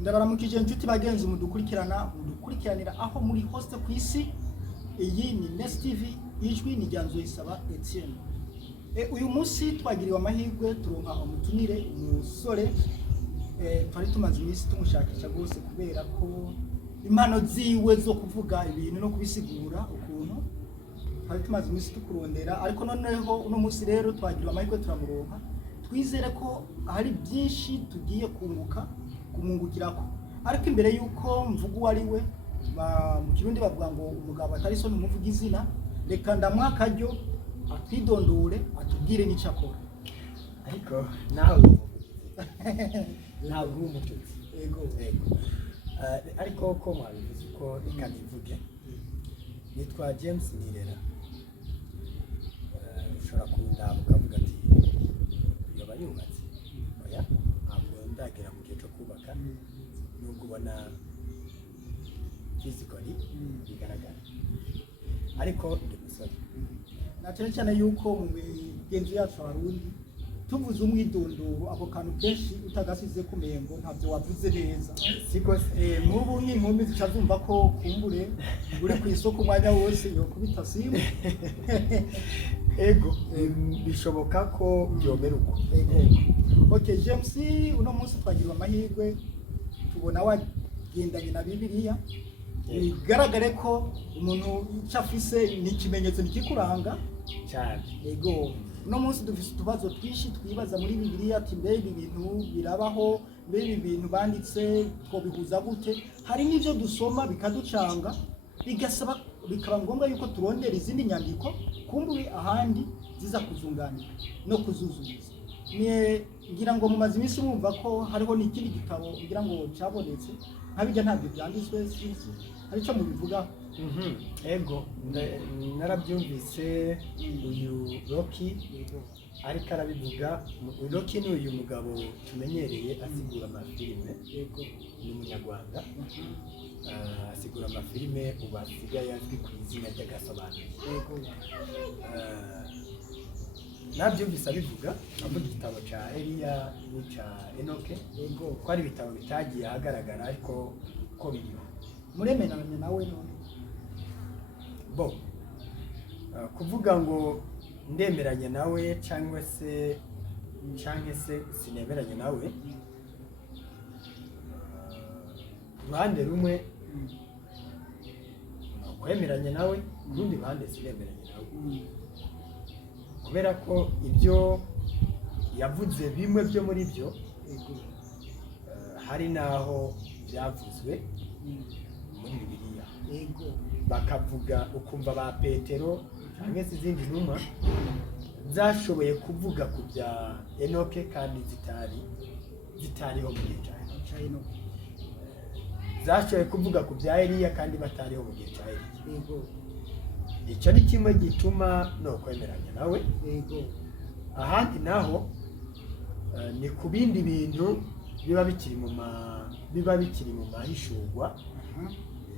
Ndabaramukije inshuti bagenzi mudukurikiranira aho muri hose ku isi. Iyi ni Nest TV, ijwi ni ryanzo isaba Etienne. Uyu munsi twagiriwe amahirwe turonka umutumire umusore twari tumaze iminsi tumushakisha gose kubera ko impano ziwe zo kuvuga ibintu no kubisigura ukuntu twari tumaze iminsi tukurondera, ariko noneho uno munsi rero twagiriwe amahirwe turamuronka. Twizere ko hari byinshi tugiye kumungukirako, ariko imbere yuko mvuga uwo ari we, mu Kirundi bavuga ngo umugabo atari so ntumuvuga izina. Reka ndamuha akaryo atwidondore atubwire n'icyo akora. Ariko nawe ntabwo uri umututsi. Yego. Ariko ko mwabivuze ko reka nivuge. Nitwa James Nirera. Ushobora kundaba ukavuga ati yoba yubatse. Oya, ntabwo ndagera mu gihe cyo kubaka, nubwo ubona physically bigaragara. Ariko ndi musore. Na cyane yuko mu migenzo yacu Abarundi tuvuze umwidondoro, ako kantu kenshi utagasize kumengo ntabyo wavuze neza. Siko n'ubu n'inkumi zicazumva ko kumbure uri ku isoko umwanya wose yo kubita simu. Ego, bishoboka ko byomera uko. Okay, James, uno munsi twagirwa amahirwe tubona wagendanye na Bibiliya. Bigaragare ko umuntu cyafise n'ikimenyetso nikikuranga cyane. Ego, uno munsi dufise utubazo twishi twibaza muri Bibiliya ati mbe ibi bintu birabaho, mbe ibi bintu banditse twobihuza gute. Hari n'ivyo dusoma bikaducanga, bigasaba bikaba ngombwa yuko turondera izindi nyandiko kumburi ahandi ziza kuzunganira no kuzuzuza. Ngira ngo mumaze iminsi mwumva ko hariho n'ikindi gitabo ngira ngo cyabonetse nkabijya ntabyo byanditswe sisi, hari cyo mubivuga. Ego, narabyumvise uyu Rocky ariko arabivuga. Rocky ni uyu mugabo tumenyereye asigura amafilime. Ego, ni umunyarwanda. Asigura amafilime ubu asigaye azwi ku izina ry'agasobanuye. Ego, nabyumvise abivuga avuga igitabo cya Eliya n'icya Enoke. Ego, ko ari ibitabo bitagiye ahagaragara ariko ko biriho. Muremeranya nawe none? Bo, kuvuga ngo ndemeranya nawe cyangwa se sinemeranya nawe, uruhande rumwe kwemeranya nawe, urundi ruhande sinemeranya nawe, kubera ko ibyo yavuze bimwe byo muri byo hari naho byavuzwe muri Bibiliya. Ego, bakavuga ukumva ba Petero cyangwa se izindi ntumwa zashoboye kuvuga ku bya Enoke kandi zitariho mu gihe cya Enoke. Zashoboye kuvuga ku bya Eliya kandi batariho mu gihe cya Eliya. ego, Icyo ni kimwe gituma no kwemeranya nawe. ego. Ahandi naho ni ku bindi bintu biba bikiri mu mahishurwa,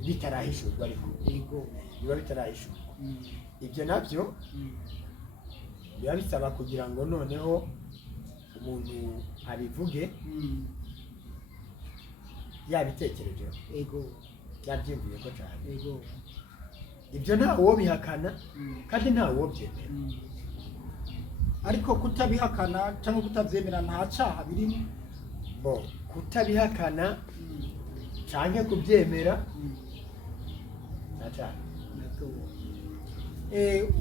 bitarahishurwa ariko biba bitarahishurwa. Ibyo nabyo biba bisaba kugira ngo noneho umuntu abivuge yabitekerejeho, yabyumviye ko cyane. Ibyo ntawe uwo bihakana kandi ntawe uwo byemera. Ariko kutabihakana cyangwa kutabyemera nta cyaha birimo. Bo, kutabihakana cyangwa kubyemera nta cyaha.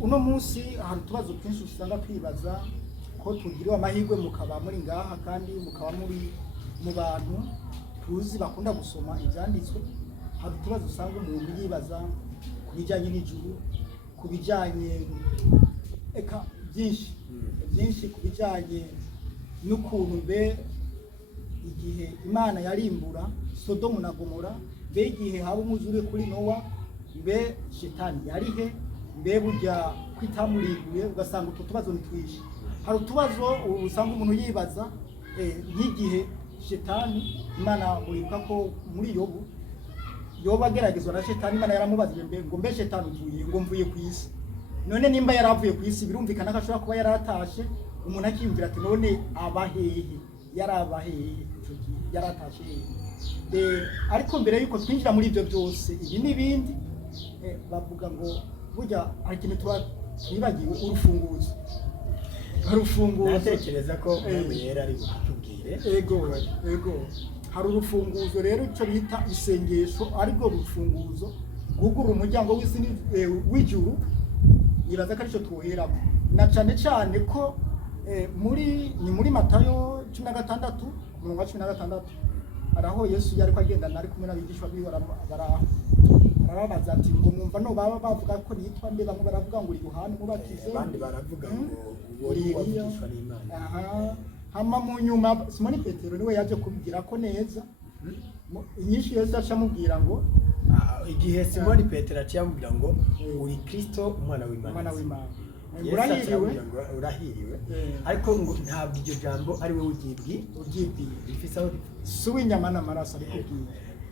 Uno munsi hari utubazo twinshi usanga twibaza ko tugiriwe amahirwe mukaba muri ngaha kandi mukaba muri mu bantu tuzi bakunda gusoma ibyanditswe. Hari utubazo usanga umuntu yibaza ku bijyanye n'ijuru, ku bijyanye byinshi ku bijyanye n'ukuntu mbe igihe Imana yarimbura Sodomu na Gomora, mbe igihe haba umwuzure kuri Nowa, mbe Shetani yarihe, mbe burya kwitamurinduye. Ugasanga utwo tubazo ni twinshi. Hari utubazo usanga umuntu yibaza nk'igihe Shetani Imana muribuka ko muri Yobu ageragezwa na Shetani, Imana yaramubazije ngo mbe Shetani uvuye, ngo mvuye ku isi. None nimba yaravuye ku isi birumvikana ko ashobora kuba yaratashe. Umuntu akiyumvira ati none abahehe, yarabahehe, yaratashe. ariko mbere yuko twinjira muri ibyo byose ibi n'ibindi bavuga ngo burya hari ikintu tuba twibagiwe, urufunguzo. natekereza ko yera ari butubwire. Ego hari urufunguzo rero icyo bita isengesho, ariko rufunguzo rwugura umuryango w'ijuru. Nibaza ko aricyo tuwuheramo, na cyane cyane ko ni muri Matayo 16 umurongo wa 16 hari aho Yesu yari agendana ari kumwe n'abigishwa biwe, barababaza ati ngo mwumva no baba bavuga ko nitwa nde? Bamwe baravuga ngo uri Yohana Umubatiza, abandi baravuga ngo uri wavugishwa n'Imana. Hama mu nyuma Simoni Petero niwe yaje kubwira ko neza inyinshi Yesu acamubwira ngo igihe Simoni Petero acamubwira ngo uri Kristo umwana w'Imana. urahiriwe ariko ngo ntabwo iryo jambo ari we uryibwiye rifise aho si w'inyama n'amaraso ariko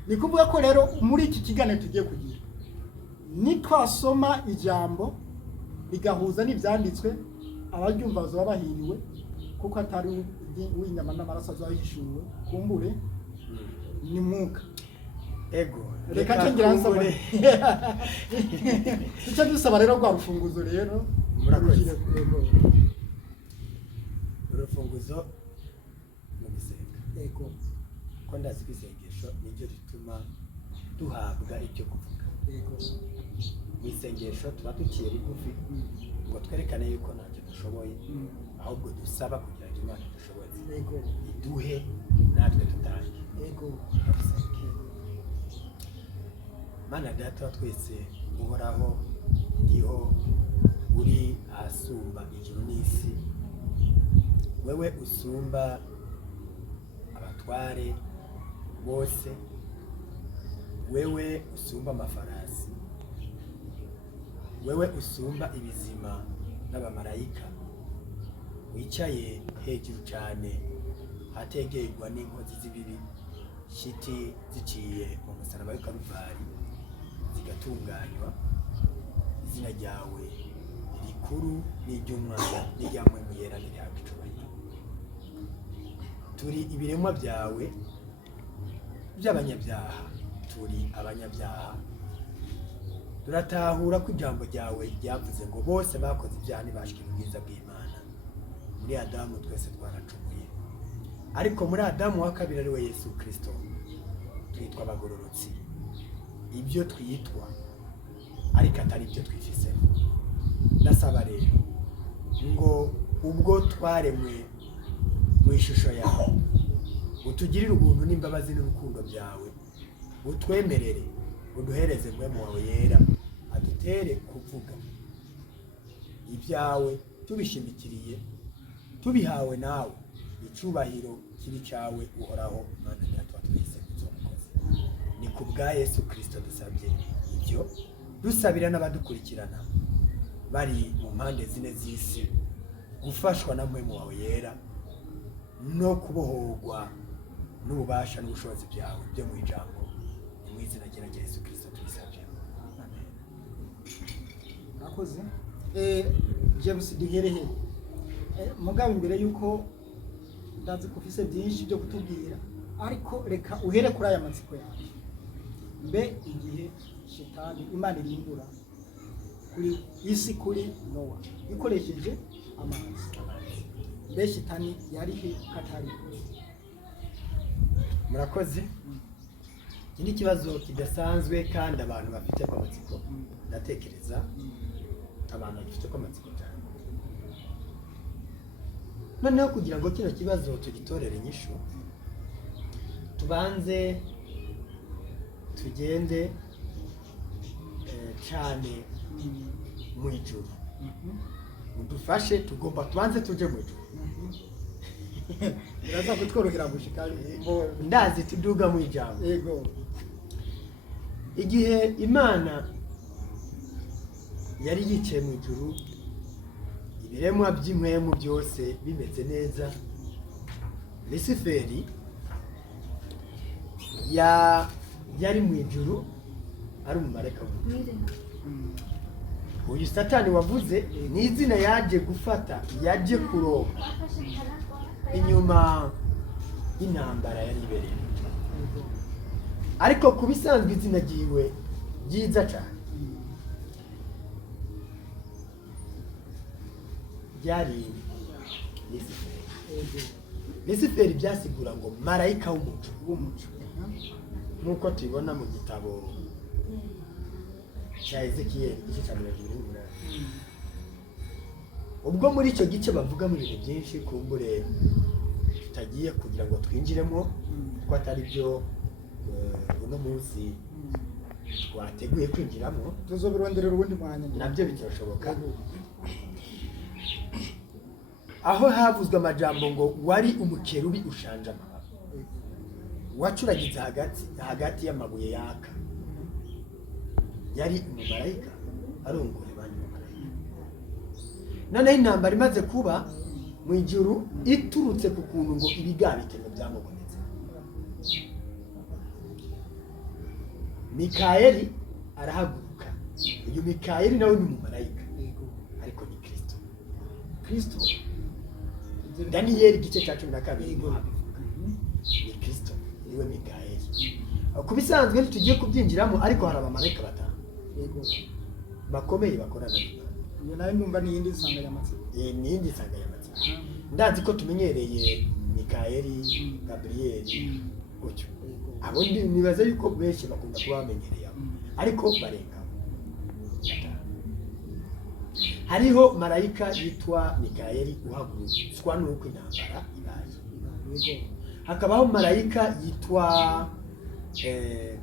ni kuvuga ko rero muri iki kiganiro tugiye kugira nitwasoma ijambo rigahuza n'ibyanditswe, abaryumva bazaba bahiriwe kuko atari w'inyama n'amaraso azahishuwe, kumbure ni mwuka. Ego reka ngira nsaba icyo dusaba rero rwa rufunguzo rero murakoze. Urufunguzo mu gusenga. Ego ko ndazi isengesho niryo rituma duhabwa icyo kuvuga. Ego mu isengesho tuba duciye rigufi ngo twerekane yuko ntacyo dushoboye, ahubwo dusaba kugira ngo Imana idushoboze. Ego iduhe natwe tutange. Ego Mana Data wa twese uhoraho, ndiho uri ahasumba ijuru n'isi, wewe usumba abatware bose, wewe usumba amafarasi, wewe usumba ibizima n'abamarayika, wicaye hejuru cyane hategerwa n'inkozi z'ibibi, shiti ziciye mu musaraba w'i Karuvari zigatunganywa. Izina ryawe rikuru n'iry'Umwana n'iry'Umwe Yera nirihabwa icubahiro. Turi ibiremwa byawe by'abanyabyaha, turi abanyabyaha. Turatahura ko ijambo ryawe ryavuze ngo bose bakoze ibyaha ntibashikira ubwiza bw'Imana. Muri Adamu twese twaracumuye, ariko muri Adamu wa kabiri ari we Yesu Kristo twitwa abagororotsi. Ibyo twitwa ariko atari ibyo twifisemo. Ndasaba rero ngo ubwo twaremwe mu ishusho yawe, utugirire ubuntu n'imbabazi n'urukundo byawe, utwemerere uduhereze Mpwemu wawe yera adutere kuvuga ibyawe tubishimikiriye, tubihawe nawe. Icubahiro kiri cyawe uhoraho, Mana Data wa twese uzomukoze. Ni ku bwa Yesu Kristo dusabye ibyo, dusabira n'abadukurikirana bari mu mpande zine z'isi gufashwa na Mpwemu wawe yera no kubohorwa n'ububasha n'ubushobozi byawe byo mu ijambo. Ni mu izina rya Yesu Kristo tubisabye, amen. Murakoze. James duherehe mugabo imbere yuko ndazi ko ufise byinshi byo kutubwira, ariko reka uhere kuri aya matsiko yawe. Mbe igihe Shetani Imana irimbura kuri isi kuri Nowa ikoresheje amazi, mbe Shetani yari he katari? Murakoze. Iki ni ikibazo kidasanzwe kandi abantu bafite ko amatsiko. Ndatekereza abantu bafite ko amatsiko cyane. Noneho kugira ngo kino kibazo tugitorere inyishu, tubanze tugende cyane mu ijuru. Mudufashe, tugomba tubanze tuje mu ijuru. Biraza kutworohera gushika ndazi tuduga mu ijambo. Yego. Igihe Imana yari yicaye mu ijuru, ibiremwa by'impwemu byose bimeze neza, Lusiferi yari mu ijuru ari umumarayika w'Imana. Uyu Satani wavuze ni izina yaje gufata, yaje kuroba inyuma y'intambara yari ibereye. ariko ku bisanzwe izina ryiwe ryiza cyane ryari Lusiferi byasigura ngo marayika w'umuco nk'uko tubibona mu gitabo cya Ezekiyeli igice cya 28. Ubwo muri icyo gice bavuga mu bintu byinshi kumbure tutagiye kugira ngo twinjiremo kuko atari byo uno munsi twateguye kwinjiramo, tuzobironderera ubundi mwanya nabyo bitashoboka. Aho havuzwe amajambo ngo wari umukerubi ushanje amababa wacuragiza hagati y'amabuye yaka, yari umumarayika arongora abandi bamarayika. Noneho intambara imaze kuba mu ijuru iturutse ku kuntu ngo ibigabitemo byamubonetse, Mikayeli arahaguruka. Uyu Mikayeli nawe ni umumarayika ariko ni Kristo. Daniyeli igice cya 12 ni Kristo niwe Mikayeli. Ku bisanzwe tugiye kubyinjiramo, ariko hari abamarayika batanu bakomeye bakorana n'Imana. Iyo nayo ndumva ni iyindi nsanganyamatsiko. Ni iyindi nsanganyamatsiko. Ndazi ko tumenyereye Mikayeli, Gabriyeli gutyo. Abo nibaza yuko benshi bakunda kuba bamenyereye abo, ariko barenga. Hariho marayika yitwa Mikayeli uhagurutswa n'uko intambara ibaye. Hakabaho marayika yitwa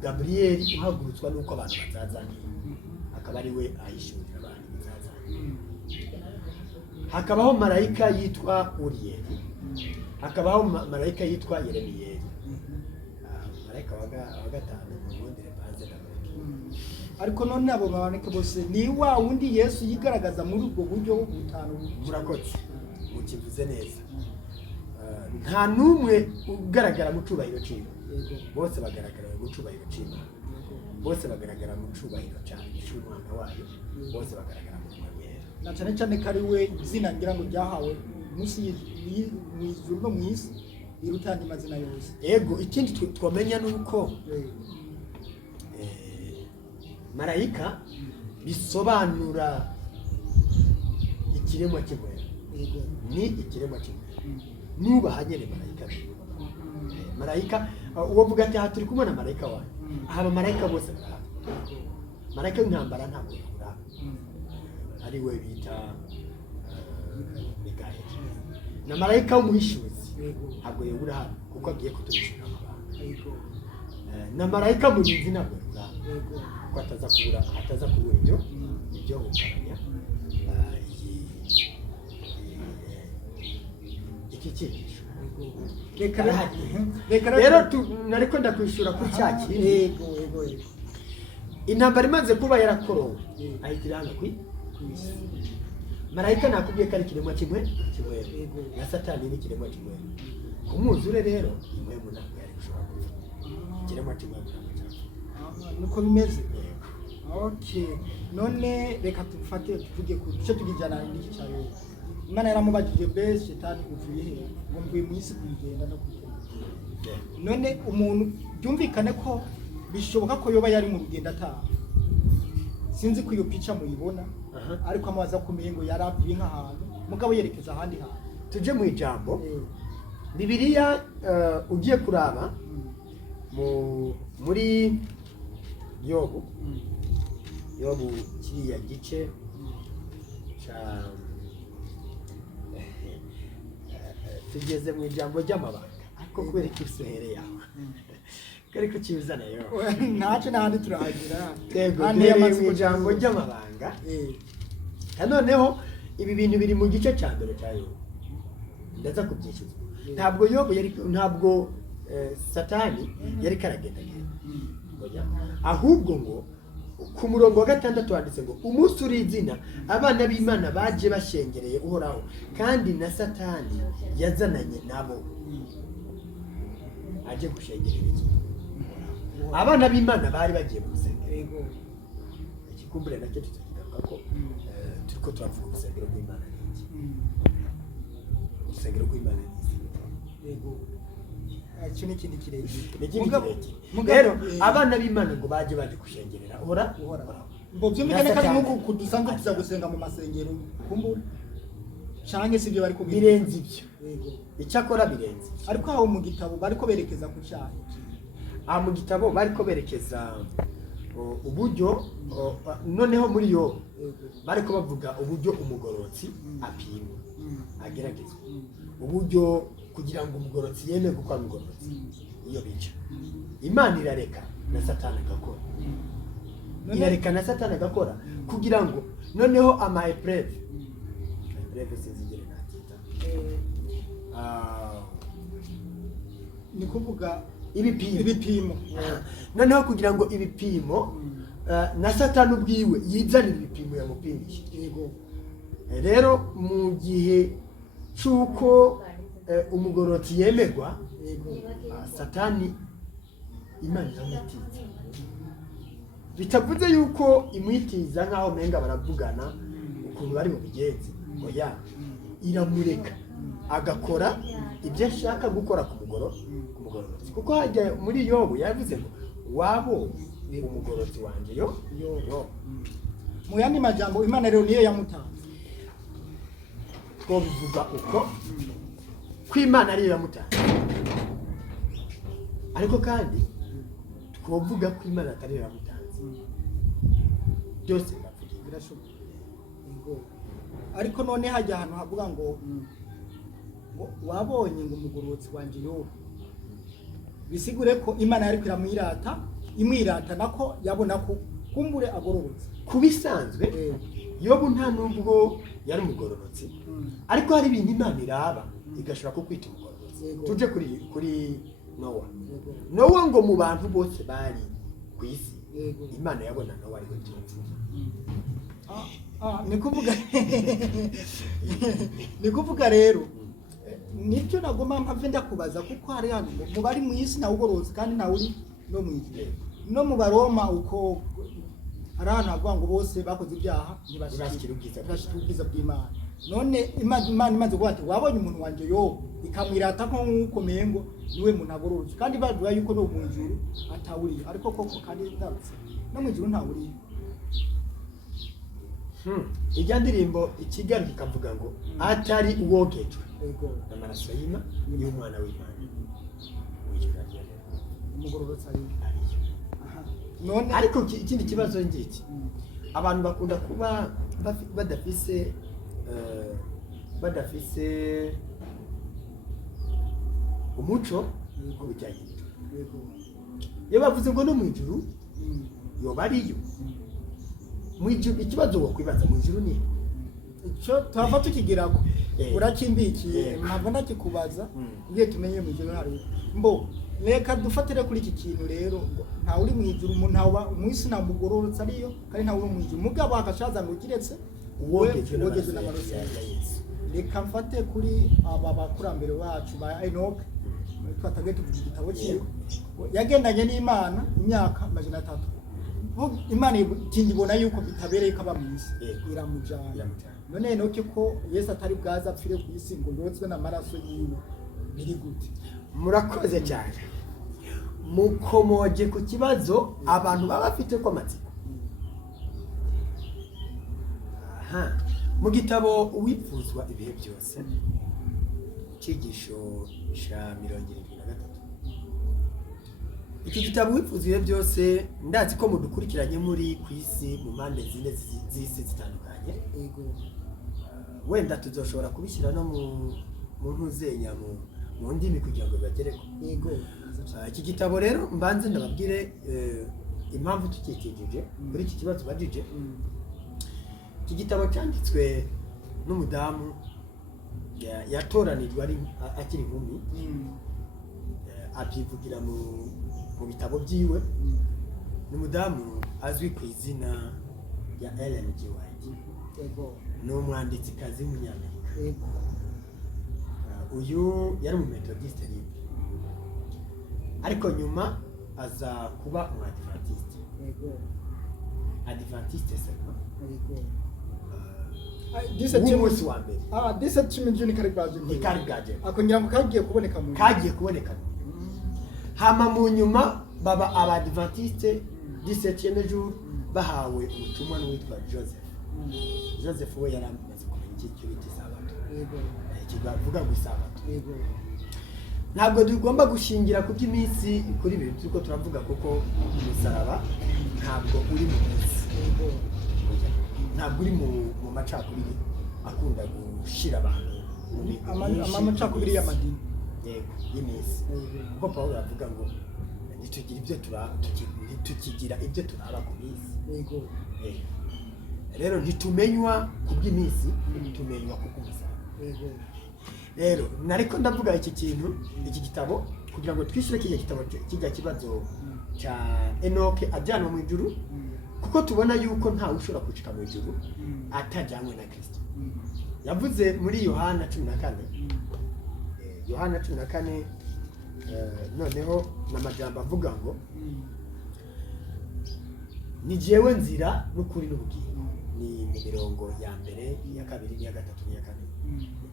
Gabriyeli uhagurutswa n'uko abantu bazazaniye, akaba ari we ahishurira abantu bazazaniye. Hakabaho marayika yitwa Uriyeli, hakabaho marayika yitwa Yeremiyeli. Marayika wa gatanu ubundi repanze na ariko none abo babaneke bose ni wa wundi Yesu yigaragaza muri ubwo buryo butanu. Murakoze mukivuze neza. Nta numwe ugaragara mu cubahiro ciwe, bose bagaragara mu cubahiro ciwe, bose bagaragara mu cubahiro cyane cy'umwana wayo, bose bagaragara mu mwera. Na cyane cyane kari we izina ngira ngo ryahawe munsi y'ijuru no mu isi irutandi mazina yose. Ego ikindi twamenya nuko marayika bisobanura ikiremwa kimwe. Ni ikiremwa kimwe. Nubaha nyene marayika. Marayika uwo vuga ati turi kumwe marayika wawe. Aha abamarayika bose barahari. Marayika w'intambara ntabwo yakura. Ari we bita Mikayeli. Na marayika w'umuhishuzi ntabwo yabura hano kuko agiye kutubishira amabanga. Na marayika murinzi ntabwo yabura kuko ataza kubura ibyo gukaranya iki cyigisho. Rero nariko ndakwishura ku cyaki. Intambara imaze kuba yarakorowe ahitira hano kwisi. Marayika nakubwiye ko ari kiremwa kimwe na Satani ni kiremwa kimwe. Kumuzure rero imwe mu ntabwo yari gushobora kuvuga kiremwa kimwe nuko bimeze. Okay, none reka tufate tuvuge ku cyo tugijana n'iki cyayo. Imana yaramubajije be Shetani uvuye he? Ngo mvuye mu isi kugenda no kugenda. None umuntu byumvikane ko bishoboka ko yoba yari mu rugendo ataha. Sinzi ko iyo pica muyibona, ariko amaza kumenya ngo yaravuye nk'ahantu mugabo yerekeza ahandi hantu. Tuje mu ijambo Bibiliya ugiye kuraba muri Yobu kiriya gice cha tugeze mu ijambo ry'amabanga ariko kubera ko isohere yawe kari ko kibizana yo ntacyo n'ahandi turahagira. Yego mu ijambo ry'amabanga. Noneho ibi bintu biri mu gice cya mbere cya Yobu. Ndaza kubyishyuza. Ntabwo Satani yari karagenda ahubwo ngo ku murongo wa 6 wanditse ngo umunsi uri izina abana b'Imana baje bashengereye uhoraho kandi na Satani yazananye nabo aje gushengerera iki. Abana b'Imana bari bagiye mu rusengero. Ikikumbure nacyo tukigaruka ko turiko turavuga urusengero rw'Imana n'iki. Urusengero rw'Imana n'iki. icyo ni ikindi kirekire n'ikindi Mugabo- kirekire mugabo- rero eh, abana b'Imana ngo baje gushengerera uhora ngo byumvikane ko ari Na nko Satani. kudusanzwe tuza gusenga mu masengero kumbura canke si ibyo bariko birenze ibyo Yego. icyakora birenze ibyo. ariko aho mu gitabo bariko berekeza ku cyaha aha mu gitabo bariko berekeza uburyo noneho muri yo bariko bavuga uburyo umugororotsi apimwa ageragezwa uburyo kugira ngo umugororotsi yeme gukora umugororotsi iyo bica imana irareka na satani agakora irareka na satani agakora kugira ngo noneho ama epreve sinzigere nabyita ni kuvuga ibipimo ibipimo noneho kugira ngo ibipimo na satani ubwiwe yizanira ibipimo yamupimisha yego rero mu gihe cy'uko umugororotsi yemerwa yego satani imana iramwitiza bitavuze yuko imwitiza nk'aho menga baravugana ukuntu bari bubigenze oya iramureka agakora ibyo ashaka gukora ku mugororotsi kuko hajya muri yobu yavuze ngo wabonye umugororotsi wanjye yo mu yandi majambo imana rero niyo yamutanze twobivuga uko ko imana ariyo yamutanze ariko kandi twovuga ko imana atari yo yamutanze byose biravuga birashoboka yego ariko none hajya ahantu havuga ngo wabonye ngo umugororotsi wanje yobu bisigure ko imana yari imwirata nako yabona ko kumbure agororotse kubisanzwe yobu nta nubwo yari umugororotsi ariko hari ibintu imana iraba igashobora kukwita umugororotsi tuje kuri nowa ngo mu bantu bose bari ku isi imana yabona nowa ariwe byumvuye ni kuvuga rero nibyo nagomba mpamvu ndakubaza kuko hari hano mu bari mu isi nawe ugororotse kandi nawe uri no mu isi no mu baroma uko hari ahantu havuga ngo bose bakoze ibyaha ntibashikira ubwiza bw'imana none imana imaze kuvuga ati wabonye umuntu wanje yobu ikamwirata nko nk'ukomeye ngo niwe muntu agororotse kandi bavuga yuko no mu ijuru atawuriyo ariko koko kandi ngarutse no mu ijuru ntawuriyo ijya ndirimbo ikigaruka ikavuga ngo atari uwogejwe n'amaraso y'umwana w'imana umugororotsi ariyo none ariko ikindi kibazo ngiki abantu bakunda kuba badafise umuco ku bijyanye n'ijuru iyo bavuze ngo no mu ijuru yoba ariyo mu ijuru ikibazo wakwibaza mu ijuru ni icyo tuhava tukigirako urakimbikiye ntabwo ndakikubaza ngiye tumenye mu ijuru hari mbo reka dufatire kuri iki kintu rero ngo ntawe uri mu ijuru mu isi nta mugororotsi ariyo kandi ntawe uri mu ijuru mugabo akashaza ngo ukiretse uwogejwe n'amaraso ya Yesu reka mfate kuri aba bakurambere bacu ba Enoke twatagiye tuvuga igitabo cyiwe yagendanye n'Imana imyaka 300 Imana ibona yuko bitabereye ko aba mu isi iramujyana none Enoke ko Yesu atari bwaza apfire ku isi ngo yotswe n'amaraso yiwe biri gute murakoze cyane mukomoje ku kibazo abantu baba bafite ko amatsiko mu gitabo uwipfuzwa ibihe byose icyigisho cya 73 iki gitabo uwipfuza ibihe byose ndazi ko mudukurikiranye muri ku isi mu mpande zine z'isi zitandukanye wenda tuzoshobora kubishyira no mu ntuzenya mu ndimi kugira ngo bibagereho iki gitabo rero mbanze ndababwire impamvu tukikijije kuri iki kibazo bagije iki gitabo cyanditswe n'umudamu yatoranijwe akiri inkumi abyivugira mu bitabo byiwe ni umudamu azwi ku izina rya Ellen G. White ni umwanditsikazi w'umunyamerika uyu yari umumetodiste libre ariko nyuma aza kuba umwadventiste sema umunsi wa mbere dise cumi juni kari bwaje ikari bwaje akongera ngo kagiye kuboneka mu kagiye kuboneka hama mu nyuma baba abadventiste 17e jour bahawe ubutumwa n'uwitwa Joseph. Joseph we yari amaze kumenya icyo bita isabato, kivuga ngo isabato. Ntabwo tugomba gushingira ku by'iminsi kuri ibi turiko turavuga, kuko umusaraba ntabwo uri mu minsi, ntabwo uri mu macakubiri akunda gushira abantu amacakubiri y'amadini, yego, y'iminsi. Kuko Pawulo avuga ngo tukigira ibyo turaba ku minsi. Rero ntitumenywa ku by'iminsi, tumenywa ku bw'umusaraba. Rero nariko ndavuga iki gitabo kugira ngo twishyure kijya kibazo cya Enoke ajyanwa mu ijuru, kuko tubona yuko ntawe ushobora kucika mu ijuru atajyanywe na Kristo. Yavuze muri Yohana 14, Yohana 14, noneho n'amajambo avuga ngo ni jewe nzira n'ukuri n'ubugingo. Ni mirongo ya mbere, ya kabiri, ya gatatu, ya kane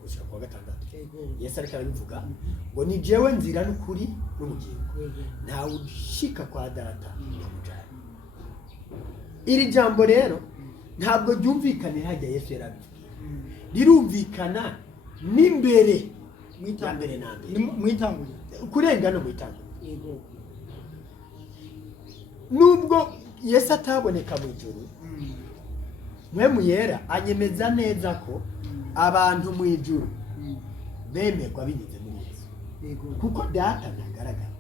gushika ku gatandatu. Yesu ariko arabivuga ngo ni jewe nzira n'ukuri n'ubugingo, ntawe ushika kwa data n'amujana. Iri jambo rero ntabwo ryumvikane hajya Yesu yarabivuga, rirumvikana n'imbere mwitambere mwitangurira kurengana mwitangurira. Nubwo Yesu ataboneka mu ijuru, Mpwemu Yera anyemeza neza ko abantu mu ijuru bemerwa binyuze muri Yesu, kuko data ntagaragara,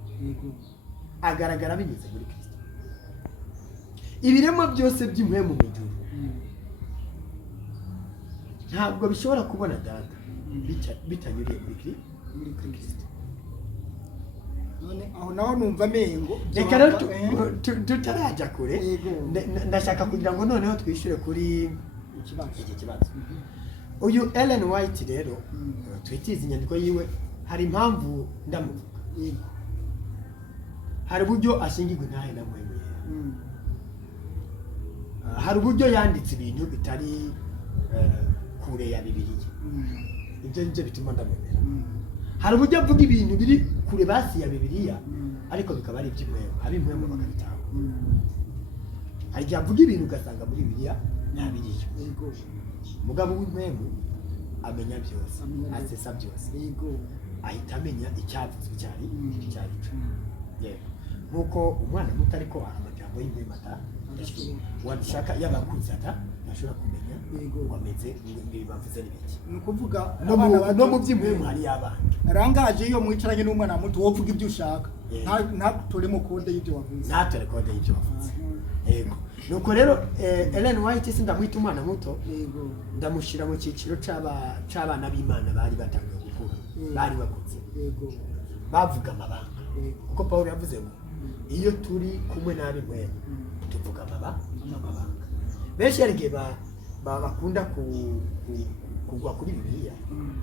agaragara binyuze muri Kristo. Ibiremwa byose by'impwemu mu ijuru ntabwo bishobora kubona data bitanyuriye muri Kristo. none aho naho numva mengo Reka rero tutarajya kure, ndashaka kugira ngo noneho twishyure kuri iki kibazo. Uyu Ellen White rero twitize inyandiko yiwe, hari impamvu ndamuvuga. Hari uburyo ashingirwa intahe na Mpwemu Yera, hari uburyo yanditse ibintu bitari kure ya Bibiliya. Ibyo nibyo bituma ndamwemera. Hari uburyo avuga ibintu biri kure basi ya Bibiliya, ariko bikaba ari iby'Impwemu, ab'Impwemu bakabitanga. Hari igihe avuga ibintu ugasanga muri Bibiliya nta biriyo. Mugabo w'Impwemu amenya byose, asesa byose, ahita amenya icyavuzwe cyari icyo. Nkuko umwana muto ariko amajambo y'Impwemu washaka yabakuze ntashobora kumenya ngo ameze ngo bavuze n'ibiki. ni ukuvuga No mu by'Impwemu hari abana arangaje iyo mwicaranye n'umwana muto wovuga ibyo ushaka, ntatoremo kode y'ibyo wavuze, ntatore kode y'ibyo wavuze. Yego, nuko rero Ellen White sindamwita umwana muto, ndamushyira mu cyiciro c'abana b'Imana bari batangiye gukura, bari bakuze, bavuga amabanga. Kuko Pawulo yavuze ngo iyo turi kumwe n'ab'Impwemu tuvuga amabanga. Benshi hari igihe bakunda kugwa kuri Bibiliya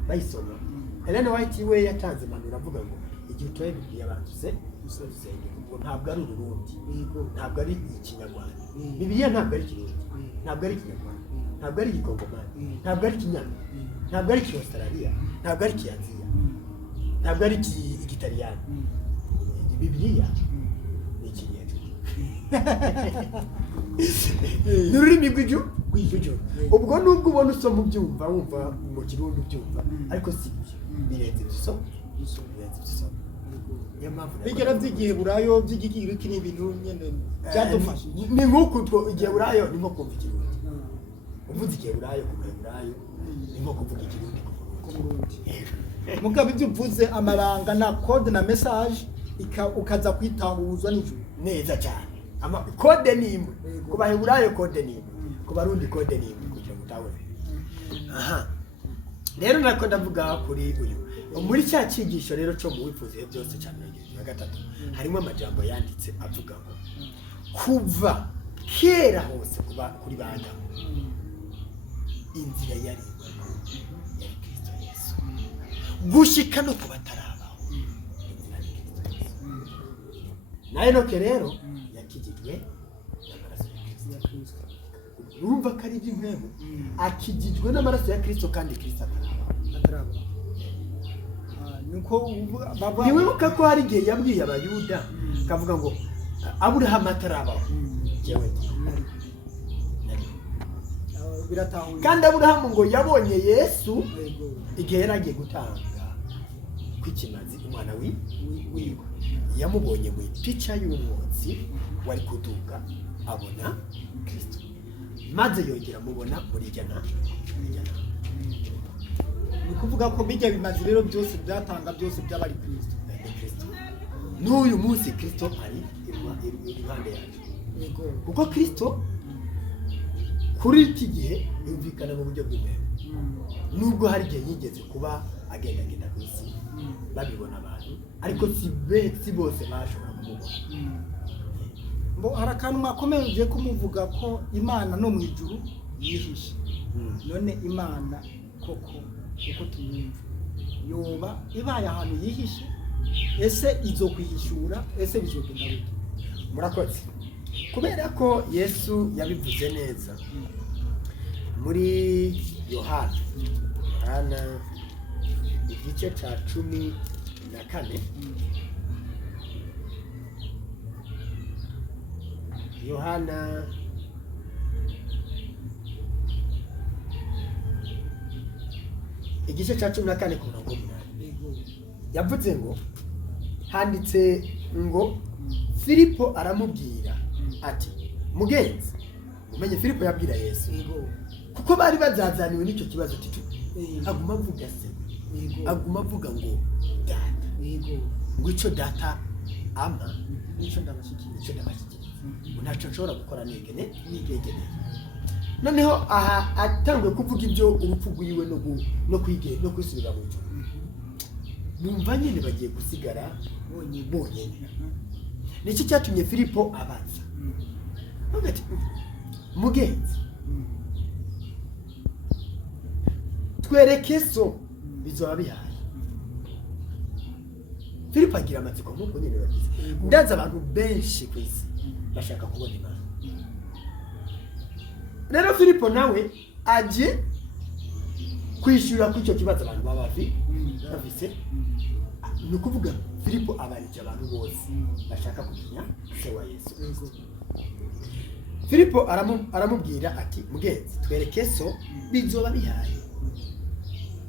bayisoma. Ellen White we yatanze impanuro avuga ngo igihe utoye Bibiliya bantuze usenge, ngo ntabwo ari Ururundi, ntabwo ari Ikinyarwanda. Bibiliya ntabwo ari Ikirundi, ntabwo ari Ikinyarwanda, ntabwo ari Igikongomani, ntabwo ari Ikinyarwanda, ntabwo ari Ikiaustralia, ntabwo ari Ikiaziya, ntabwo ari Igitaliyani. Bibiliya ni Ikinyejuru, ni ururimi rw'ijuru. Ubwo nubwo ubona usoma ubyumva, wumva mu Kirundi ubyumva, ariko si byo, birenze ibyo usoma. Niyo mpamvu bigera by'Igiheburayo by'Igiriki ni ibintu nyene byadufashije. Ni nk'uko Igiheburayo ni nko kumva Ikirundi. Uvuze Igiheburayo ku Giheburayo ni nko kuvuga Ikirundi ku Burundi. Mugabo ibyo uvuze amabanga na code na message ukaza kwitahuzwa n'ijuru neza cyane. Kode ni imwe ku Baheburayo, kode ni imwe ku Barundi, kode ni imwe kugira ngo utahure. Rero nako ndavuga kuri uyu muri cya cyigisho rero cyo mu wifuza byose cyane ya gatatu, harimo amajambo yanditse avuga ngo kuva kera hose kuba kuri badamu inzira yari Kristo Yesu, gushika no kubatarabaho inzira ya Kristo Yesu. Na Enoke rero yakijijwe n'amaraso ya Kristo. Urumva ko ari iby'Impwemu, akijijwe n'amaraso ya Kristo kandi Kristo atarabaho. niko baba ntiwibuka ko hari igihe yabwiye abayuda akavuga ngo Aburahamu atarabaho jewe biratahuye kandi Aburahamu ngo yabonye Yesu yego igihe yari agiye gutanga kw'ikimazi umwana wiwe yamubonye mu ipica y'umwotsi wari kuduga abona Kristo maze yongera mubona muri jana ni kuvuga ko bijya bimazi rero byose byatanga byose by'abari Kristo n'uyu munsi Kristo ari iruhande yacu yego kuko Kristo kuri iki gihe yumvikana mu buryo bw'imwe nubwo hari igihe yigeze kuba agenda ku isi babibona abantu ariko si bose bashobora kumubona ngo hari akantu mwakomeje kumuvuga ko Imana no mu ijuru yihishe none Imana koko uko tumwumva yoba ibaye ahantu yihishe ese izo kwihishura ese bizogenda gute murakoze kubera ko Yesu yabivuze neza muri Yohana igice ca 14 Yohana igice ca 14 ku murongo 8 yavuze ngo handitse ngo Filipo aramubwira ati mugenzi umenye Filipo yabwira Yesu kuko bari bazazaniwe n'icyo kibazo tito aguma avuga se aguma avuga ngo data ngo ico data ama nico ndabashikira ntaco nshobora gukora nigene noneho aha atangiye kuvuga ibyo urupfu rwiwe no kwige no kwisubira mu ijuru numva nyine bagiye gusigara bonyine nicyo cyatumye Filipo abaza ati mugenzi twereke so bizoba bihaye Filipo agira amatsiko nk'uko nyine bagize ndaza abantu benshi ku isi bashaka kubona Imana rero Filipo nawe aje kwishura ku icyo kibazo abantu baba bafise ni ukuvuga Filipo abarije abantu bose bashaka kumenya se wa Yesu Filipo aramubwira ati mugenzi twereke so bizoba bihaye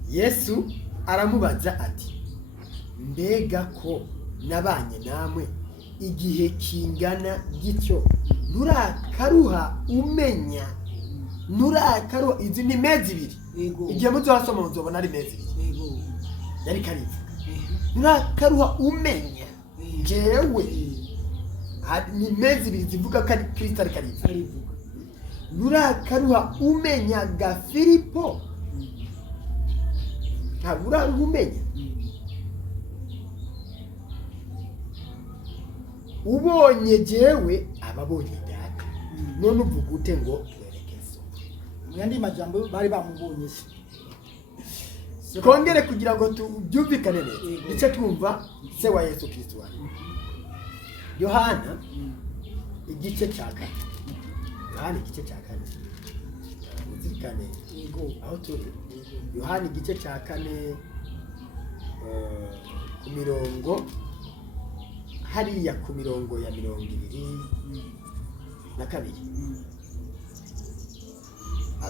Yesu aramubaza ati mbega ko nabanye namwe igihe kingana gityo nturakaruha umenya nturakaruha izi ni mezi ibiri igihe muzohasoma muzobona ari mezi ibiri yari karivuga nturakaruha umenya jewe ni mezi ibiri zivuga ko ari Kristo ari karivuga nturakaruha umenya ga Filipo ntabwo uraruha umenya ubonye jewe ababonye data none uvuga ute ngo twereke so yandi majambo bari bamubonye se kongere kugira ngo tubyumvikane neza ndetse twumva se wa Yesu Kristo wari Yohana igice cya 4 Yohana igice cya 4 muzirikane aho turi Yohana igice cya 4 ku mirongo hariya ku mirongo ya 22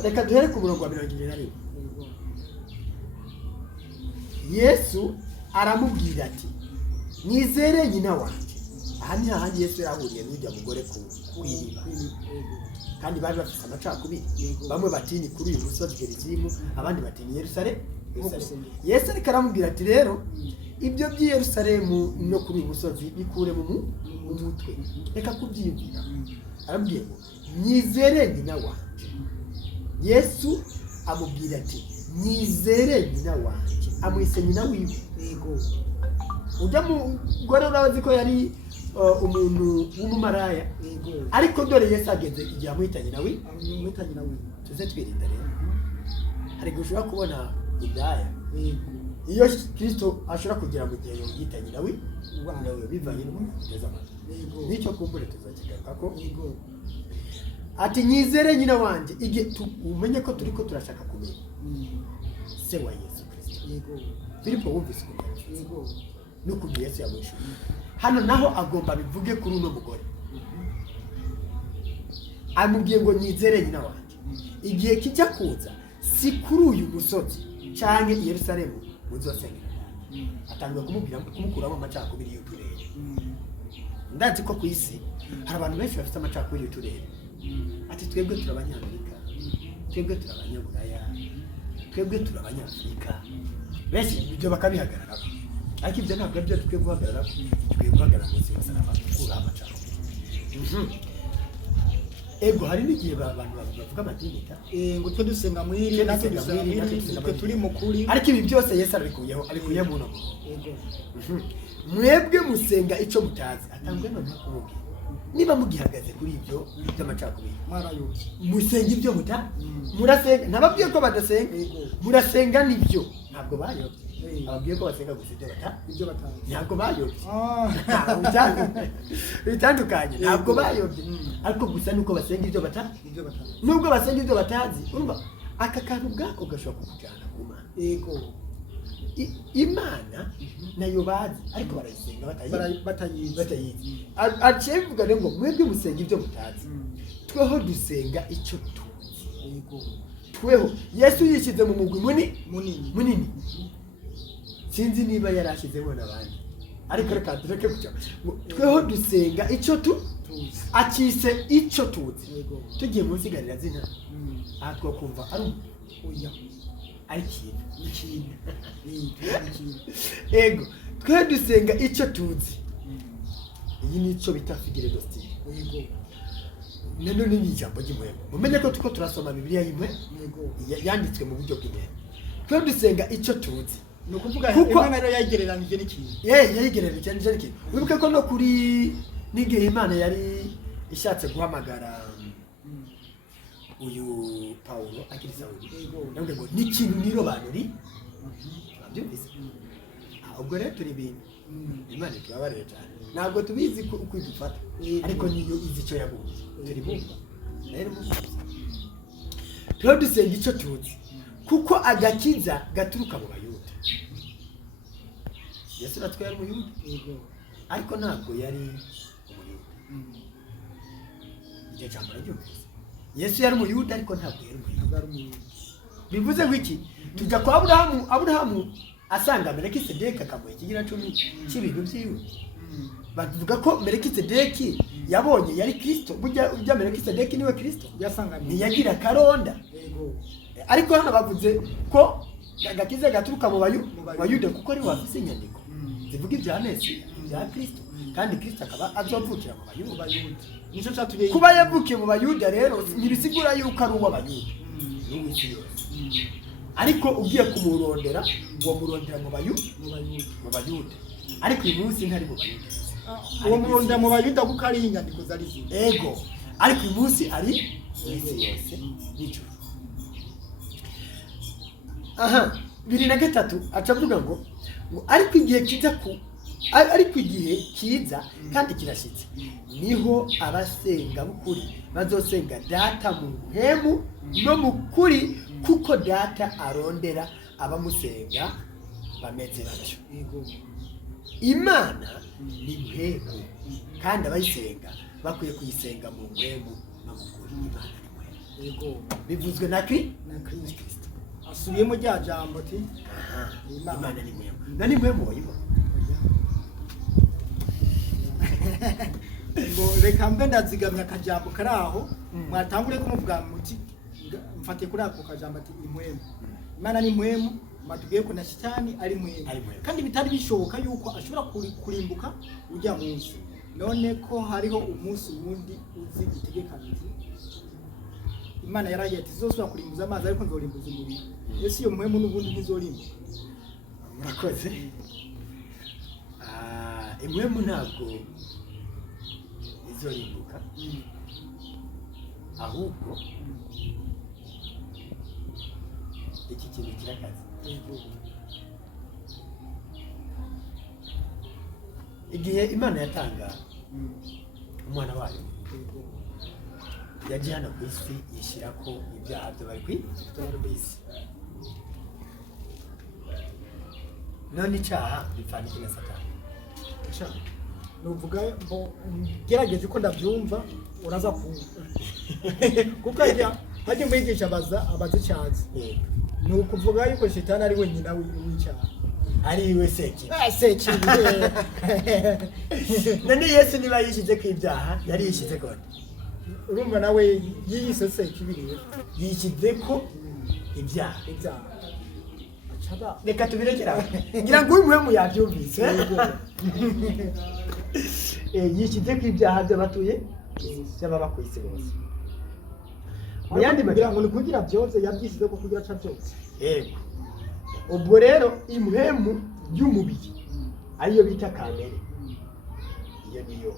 reka duhere ku murongo wa 21 Yesu aramubwira ati nizere nyina wanje aha ni hahandi Yesu yahuriye n'ujya mugore ku iriba kandi bari bafite amacakubiri bamwe batini kuri uyu musozi Gerizimu abandi batini Yerusalemu Yesu ariko aramubwira ati rero ibyo by'i Yerusalemu no kuri uyu musozi bikure mu mutwe reka kubyiyumvira arambwiye ngo nyizere nyina wanje Yesu amubwira ati nyizere nyina wanje amwise nyina wiwe ujya mugore urabazi ko yari umuntu w'umumaraya ariko dore Yesu ageze igihe amwita nyina wiwe tuze twirinda rero hari gushobora kubona indaya iyo Kristo ashobora kugira mu gihe yita nyina wiwe bivanye n'umugeza amazi nicyo kumbure tuzakigaruka ko ati nyizere nyina wanje igihe umenye ko turiko turashaka kumenya se wa Yesu Kristo Filipo wumvise ukuntu yego n'ukuntu Yesu yamwishuye hano naho agomba bivuge kuri uno mugore amubwiye ngo nyizere nyina wanjye igihe kijya kuza si kuri uyu musozi canke i Yerusalemu muzosengera atangiye kumukuramo amacakubiri y'uturere ndazi ko ku isi hari abantu benshi bafite amacakubiri y'uturere ati twebwe turi abanyamerika twebwe turi abanyaburaya twebwe turi abanyafurika benshi ibyo bakabihagarara ariko ibyo ntabwo aribyo dukwiye guhagarara dukwiye guhagarara munsi y'umusaraba gukuraho amacakubiri ego hari n'igihe abantu bavuga amadinita ngo twe dusenga mwiri natwe dusenga mwiri twe turi mukuri ariko ibi byose Yesu abikuye mu no yego mwebwe musenga ico mutazi atangwe none kumubwira niba mugihagaze kuri ibyo by'amacakubiri mwarayobye musenga ibyo murasenga ntababwiye ko badasenga murasenga nibyo ntabwo bayobye ababwiye ko basenga gusa ibyo batazi ntabwo bayobye bitandukanye ntabwo bayobye ariko gusa nuko basenga ibyo batazi nubwo basenga ibyo batazi urumva aka kantu bwako gashobora kukujyana ku Mana yego Imana nayo bazi ariko barayisenga batayizi aciye bivuga ngo mwebwe musenga ibyo mutazi tweho dusenga icyo tuzi yego tweho Yesu yishyize mu mugwi munini sinzi niba yarashizemo n'abandi ariko reka tureke kuca tweho dusenga icyo tuzi akise icyo tuzi tugiye munsi garira zina atwo kumva ari oya ikintu ego twe dusenga icyo tuzi iyi nico bita figure de style yego neno ni ijambo ry'imwembe mumenye ko tuko turasoma Bibiliya y'imwe yanditswe mu buryo bw'imwembe twe dusenga icyo tuzi no kuvuga Imana rero yayigereranije n'ikintu yayigereranije n'ikintu wibuke ko no kuri n'igihe Imana yari ishatse guhamagara uyu Paulo akiri Sawuli nabwo ngo n'ikintu nirobanuri babyumvise ubwo rero turi ibintu Imana itubabarire cyane ntabwo tubizi uko idufata ariko niyo izi icyo yaguze turi bumva rero turiho dusenga icyo tuzi kuko agakiza gaturuka mu Bayuda Yesu natwe yari umuyuda ariko ntabwo yari umuyuda iryo jambo raryumvise Yesu yari umuyuda ariko ntabwo yari umuyuda bivuze ngo iki tujya kwa Aburahamu asanga Melikisedeki akamuha ikigira 10 cy'ibintu byiwe bavuga ko Melikisedeki yabonye yari Kristo burya Melikisedeki niwe Kristo yasanganiye yagira karonda ariko hano bavuze ko agakiza gaturuka mu Bayuda kuko ari wafise inyandiko zivuga ibya Mesiya bya Kristo kandi Kristo akaba azovukira mu Bayuda nico cyatuye kuba yavukiye mu Bayuda rero ntibisigura yuko ari uw'Abayuda n'uw'isi yose ariko ugiye kumurondera ngo murondera mu Bayuda ariko uyu munsi ntari mu Bayuda uwo murondera mu Bayuda kuko ari inyandiko zari ziri ego ariko uyu munsi ari isi yose nico aha 23 acavuga ngo ariko igihe kiza kandi kirashitse niho abasenga bukuri bazosenga data mu mpemu no mu kuri kuko data arondera abamusenga bameze batyo Imana ni mpemu kandi abayisenga bakwiye kuyisenga mu mpemu no mu kuri Imana ni mpemu bivuzwe na Kristo asubiyemo rya jambo ati Imana ni mpemu nani mpemu wayibona ngo reka mbe ndazigamya akajambo kari aho mwatangure kumuvuga muti mfate kuri ako kajambo ati impwemu Imana ni impwemu matubwiye ko na Shitani ari impwemu kandi bitari bishoboka yuko ashobora kurimbuka ujya munsi none ko hariho umunsi wundi uzi itegekanije Imana yaragiye ati zosubira kurimbuza amazi ariko nzorimbuza umuriro ese iyo mpwemu n'ubundi ntizorimbuka murakoze impwemu ntabwo izorimbuka ahubwo iki kintu kirakaze igihe Imana yatanga umwana wayo yagiye hano ku isi yishyira ko ibyaha byo bari ku isi none icyaha bipfana iki na satani? nuvuga ngo gerageje uko ndabyumva uraza kuko hajya mwigisha abaza icyaha ni ukuvuga yuko shitani ari we nyina w'icyaha, ari iwe sekibi. sekibi. None Yesu niba yishyize ku ibyaha yari yishyize ko urumva nawe yiyise sekibi rero yishyize ko ibyaha. Achaba Reka tubirekera ngira ngo uyu muhemu yabyumvise. Yishyize ko ibyaha by'abatuye by'ababa ku isi bose. Mu yandi kugira ngo kugira byose yabyishyize ko kugira aca byose. Yego. Ubwo rero imuhemu y'umubiri ariyo bita kamere, iyo niyo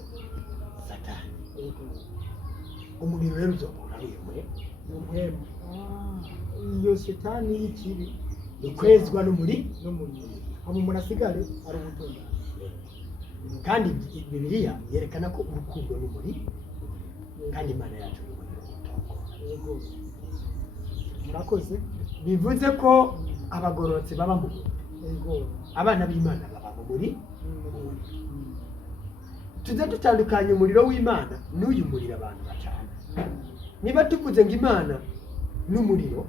satani. Umubiri rero uzokura uyu muhemu. Iyo shitani y'ikibi ukwezwa n'umuri abo umuntu asigare ari ubutunzi. Kandi Bibiliya yerekana ko urukundo n'umuri kandi Imana yacu Yego. Murakoze. Bivuze ko abagororotse baba mu muri. Yego. Abana b'Imana baba mu muri. Tuze dutandukanye umuriro w'Imana n'uyu muriro abantu bacana. Niba tuvuze ngo Imana n'umuriro,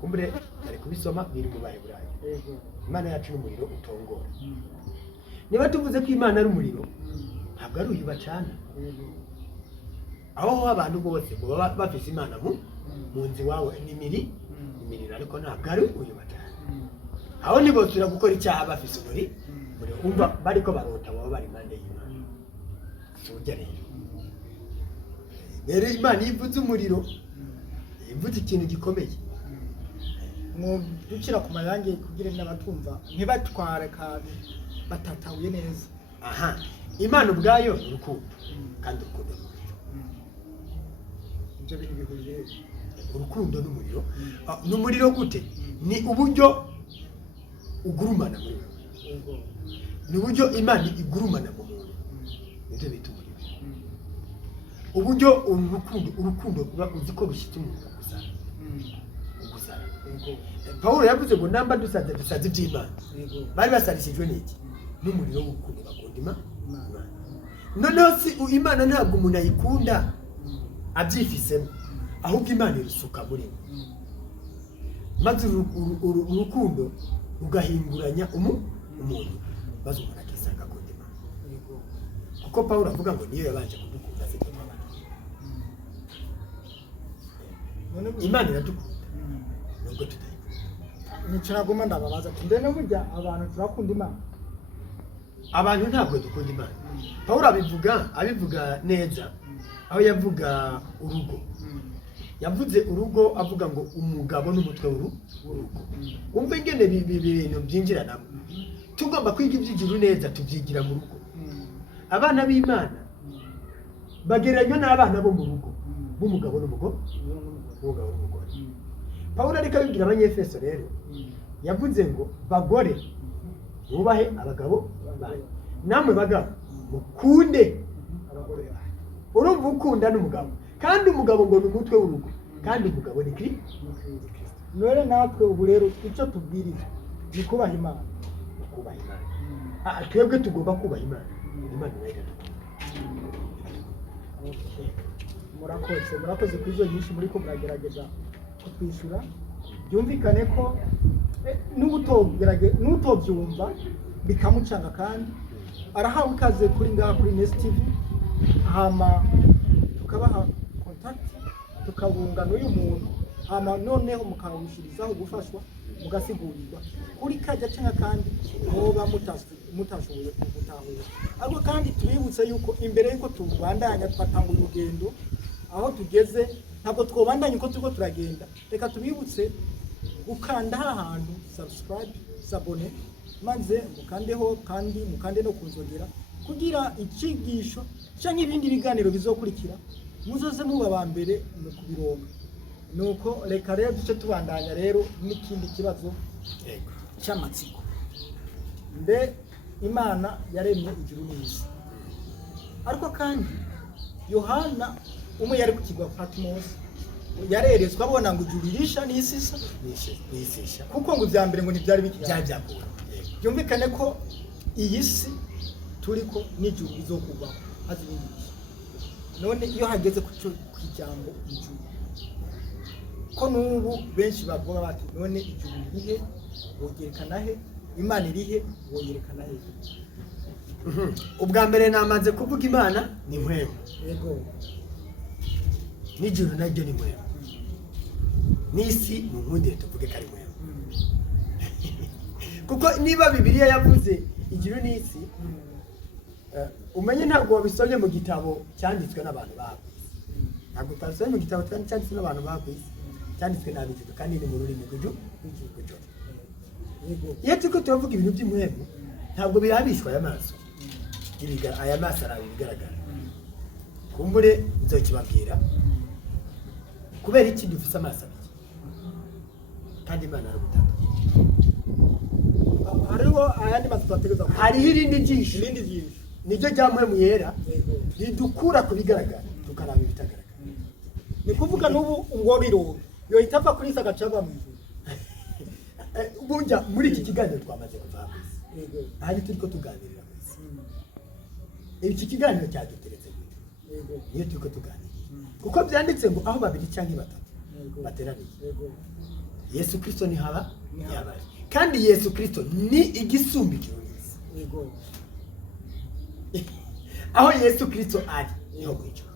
kumbure ari kubisoma biri mu Baheburayo. Yego. Imana yacu n'umuriro utongora. Niba tuvuze ko Imana ari umuriro, ntabwo ari uyu bacana. Aho abantu bose baba bafise Imana mu nzi wawe n'imiriro, ariko ntabwo ari uyu bacana. Aho ni bose gukora icyaha bafise umuriro umva bariko barota baba bari impande y'Imana. Sujya rero Imana ivuze umuriro ivuze ikintu gikomeye. Mu dukira ku mayange kugira n'abatumva ntibatware kandi batatahuye neza. Aha, Imana ubwayo urukundo kandi urukundo ibyo bintu bihuje urukundo n'umuriro. N'umuriro gute? Ni uburyo ugurumana muri wewe. Ni uburyo Imana igurumana mu muntu. Nibyo bita umuriro. Uburyo urukundo kuba uzi ko rushyitse umuntu gusara. Pawulo yavuze ngo namba dusaze iby'Imana. Bari basarishijwe n'iki? N'umuriro w'urukundo bakunda Imana. Noneho si Imana ntabwo umuntu ayikunda abyifisemo, ahubwo Imana irisuka muri we. Maze urukundo rugahinguranya umuntu, maze umuntu akisanga akunda Imana. Kuko Pawulo avuga ngo niyo yabanje kudukunda se twabana. Imana iradukunda nubwo tutayikunda. Nicaguma ndababaza mbe no burya abantu turakunda Imana. Abantu ntabwo dukunda Imana. Pawulo abivuga neza aho yavuga urugo. Yavuze urugo avuga ngo umugabo n'umutwe w'urugo. Umva ingene ibintu byinjiranamo. Tugomba kwiga iby'ijuru neza tubyigira mu rugo. Abana b'Imana bagereranywa n'abana bo mu rugo b'umugabo n'umugore. Pawulo ariko abibwira Abanyefeso rero yavuze ngo bagore bubahe abagabo banyu, namwe bagabo mukunde abagore banyu. Urumva ukunda n'umugabo kandi umugabo ngo ni umutwe w'urugo kandi umugabo ni Kristo. None natwe ubu rero icyo tubwiriza ni kubaha Imana. Kubaha Imana. Twebwe tugomba kubaha Imana. Imana iradukunda. Murakoze kuri izo nyinshi muri ko muragerageza kutwishyura. Byumvikane ko n'utobyumva bikamucanga kandi arahawe ikaze kuri ngaha kuri Nest TV. Hama tukabaha contact tukabunga n'uyu muntu, hama noneho mukawushirizaho gufashwa mugasigurirwa kuri kajya cyangwa kandi muba mutashoboye gutahura. Ariko kandi tubibutse yuko imbere yuko tubandanya twatanga urugendo aho tugeze, ntabwo twobandanya uko turiko turagenda. Reka tubibutse gukanda ahantu subscribe, sabone, maze mukandeho kandi mukande no kunzogera kugira ikigisho cyangwa ibindi biganiro bizokurikira muzoze muba ba mbere mu kubironga. Nuko reka rero duce tubandanya rero n'ikindi kibazo cy'amatsiko. Mbe Imana yaremye ijuru n'isi, ariko kandi Yohana umwe yari ku kigwa Patmos yareretswe abona ngo ijuru risha n'isi isa nisisha kuko ngo bya mbere ngo ntibyari bikiri byakura. byumvikane ko iyi si turiko n'ijuru bizokubaho hazi ibindi bishya. None iyo hageze ku ijambo ijuru, ko n'ubu benshi bavuga bati none ijuru rihe wogerekana he, Imana irihe woyerekana he? ubwa mbere namaze kuvuga Imana ni mpwemu, Yego. n'ijuru naryo ni mpwemu, n'isi mu nkundire tuvuge ko ari mpwemu. Kuko niba Bibiliya yavuze ijuru n'isi, umenye ntabwo wabisomye mu gitabo cyanditswe n'abantu bakwisi, ntabwo utabisomye mu gitabo cyanditswe n'abantu bakwisi, cyanditswe n'ab'ijuru kandi ni mu rurimi rw'ijuru. Iyo turiko turavuga ibintu by'umuhemu ntabwo birabishwa aya maso, aya maso arabe ibigaragara. Kumbure nzokibabwira kubera iki dufise amaso abiri kandi Imana ari gutatu. Hariho ayandi maso twategereza, hariho irindi jisho niryo rya mpwemu yera ridukura ku bigaragara tukaraba ibitagaragara. ni kuvuga n'ubu ngo biro yohita ava kuri isa gacaba mu ijuru. Burya muri iki kiganiro twamaze kuva kwisi, ahari turiko tuganirira kwisi. Iki kiganiro cyaduteretse gute? Niyo turiko tuganira kuko byanditse ngo aho babiri cyangwa batatu bateraniye, Yesu Kristo ni haba yabari, kandi Yesu Kristo ni igisumba ijuru n'isi. Aho Yesu Kristo ari niho mu ijuru.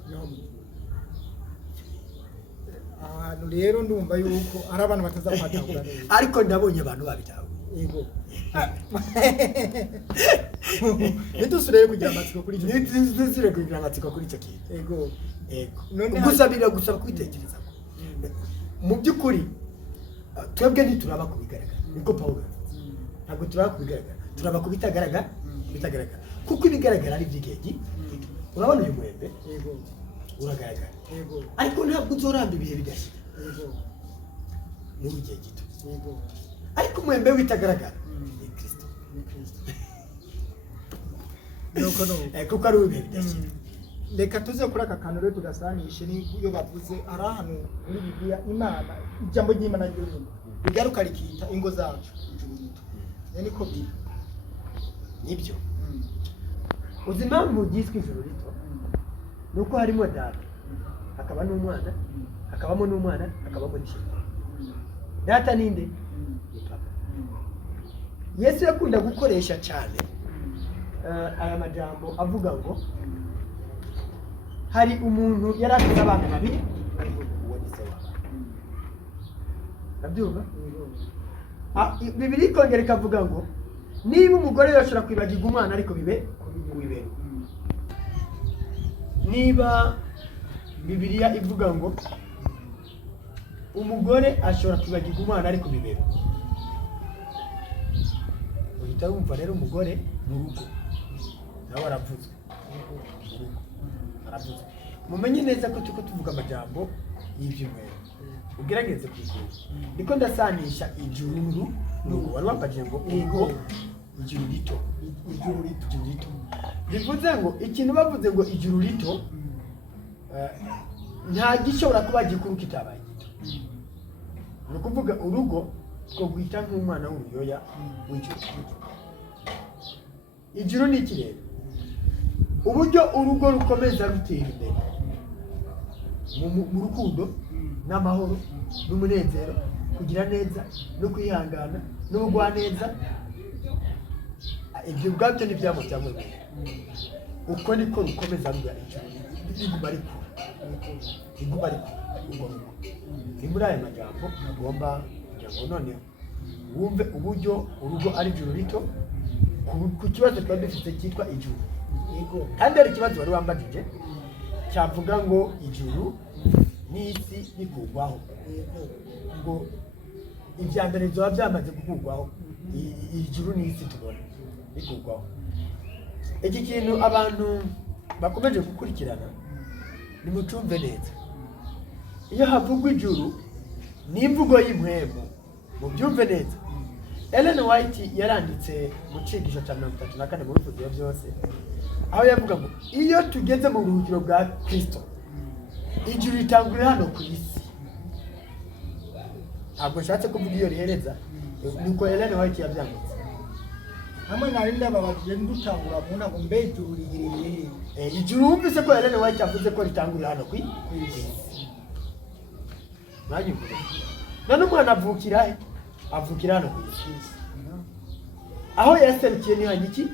Ahantu rero ndumva yuko ari abantu batazapatahura neza, ariko ndabonye abantu babitahuye. Yego. Nidusubire kugira amatsiko kuri icyo. Nidusubire kugira amatsiko kuri icyo kintu. Yego. Yego. Gusaba kwitekereza ko mu by'ukuri twebwe ntituraba ku bigaragara, niko Pawulo yavuze. Ntabwo turaba ku bigaragara, turaba ku bitagaragara, kuko ibigaragara ari iby'igihe gito. Urabona uyu mwembe uragaragara, ariko ntabwo uzoramba ibihe bidashira, ni igihe gito. Ariko umwembe witagaragara ni Kristo, kuko ari uw'ibihe bidashira. Reka tuze kuri aka kantu rero tugasanishe n'iyo bavuze ari ahantu muri Bibiliya Imana, ijambo ry'Imana ryo rigaruka rikita ingo zacu ijuru rito. Niko biri. Nibyo. Uzi impamvu ryiswe ijuru rito? Nuko harimo data, hakaba n'umwana, hakabamo n'umwana, hakabamo n'ishitani. Data ninde? Ni Papa. Yesu yakunda gukoresha cyane aya majambo avuga ngo hari umuntu yari afite abana babiri, uwo ni se wabo. Nabyumva? Bibiliya ikongera ikavuga ngo niba umugore yoshobora kwibagirwa umwana ariko bibe kubibera. Niba Bibiliya ivuga ngo umugore ashobora kwibagirwa umwana ariko bibera, uhita wumva rero umugore mu rugo nawe aravuzwe. Mumenye neza ko turiko tuvuga amajambo y'ivyumweru, ugerageze kwigura. Niko ndasanisha ijuru n'urugo. Wari wambajije ngo ego ijuru rito, ijuru rito. Bivuze ngo ikintu bavuze ngo ijuru rito, nta gishobora kuba gikuru kitabaye gito. Ni ukuvuga urugo twogwita nk'umwana w'uruyoya w'ijuru. Ijuru ni iki rero? Uburyo urugo rukomeza rutera imbere mu rukundo n'amahoro n'umunezero, kugira neza no kwihangana n'ubugwaneza. Ibyo ubwabyo ni byamo cyangwa uko niko rukomeza ruga riguma ariko ni muri aya majambo agomba kugira ngo none wumve uburyo urugo ari ijuru rito ku kibazo twari dufite cyitwa ijuru. Kandi hari ikibazo wari wambajije cyavuga ngo ijuru n'isi bikugwaho, ngo ibya mbere bizoba byamaze gukugwaho, ijuru n'isi tubona bikugwaho. Iki kintu abantu bakomeje gukurikirana nimucumve neza. Iyo havugwa ijuru n'imvugo y'impwemu, mubyumve neza. Ellen White yaranditse mu cigisho cya 34 mu bivugiye byose, aho yavuga ngo iyo tugeze mu buruhukiro bwa Kristo, ijuru ritangurira hano ku isi. Ntabwo nshatse kuvuga iyo rihereza, nuko Ellen White yabyanditse. hamwe nari ndababajije ndutangura mu ntango mbe ijuru rigiririye ijuru wumvise ko Ellen White yavuze ko ritangurira hano kw'isi mwanyumvira none umwana avukira he avukira hano kw'isi aho yaserukiye ni hanyiki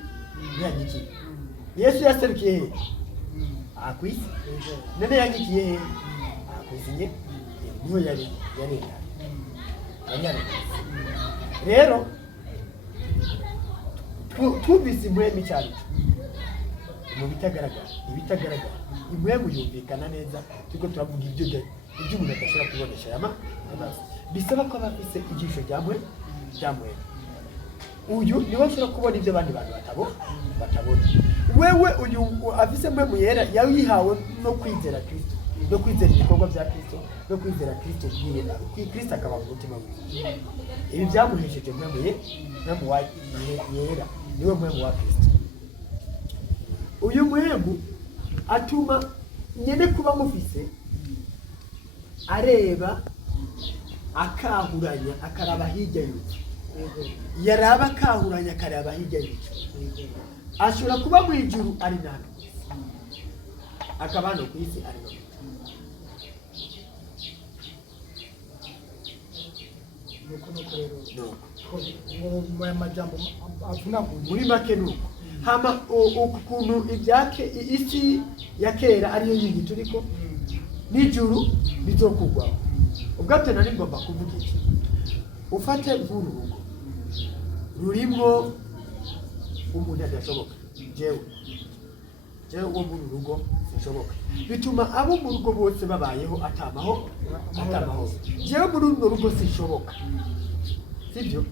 Yesu yaserukiye he kw'isi none yanyikiye he kw'isi nye niho yari rero twumvise impwemu cyane mu ibitagaragara impwemu yumvikana neza turiko turavuga ibyo umuntu adashobora kubonesha amaso bisaba ko aba afise ijisho rya mwemu uyu niwe ashobora kubona ibyo abandi bantu batabona wewe uyu afise mwemu yera yayihawe no kwizera Kristo no kwizera ibikorwa bya Kristo no kwizera Kristo bwira Kristo akaba mu mutima wiwe ibi byamuhesheje mwemu yera niwe mwemu wa Kristo uyu mwemu atuma nyene kuba mufise areba akahuranya akaraba hirya y'uko yaraba akahuranya akaraba hirya y'uko ashobora kuba mu ijuru ari nano akaba hano ku isi ari nano muri make nuko hama ukuntu ibyake isi ya kera ariyo yindi turiko n'ijuru bizokugwaho ubwate nari ngomba kuvuga iki ufate nk'urugo rurimwo umuntu adashoboka jewe wo mu rugo sinashoboka bituma abo mu rugo bose babayeho atamaho jewe muri runo rugo sinshoboka sibyo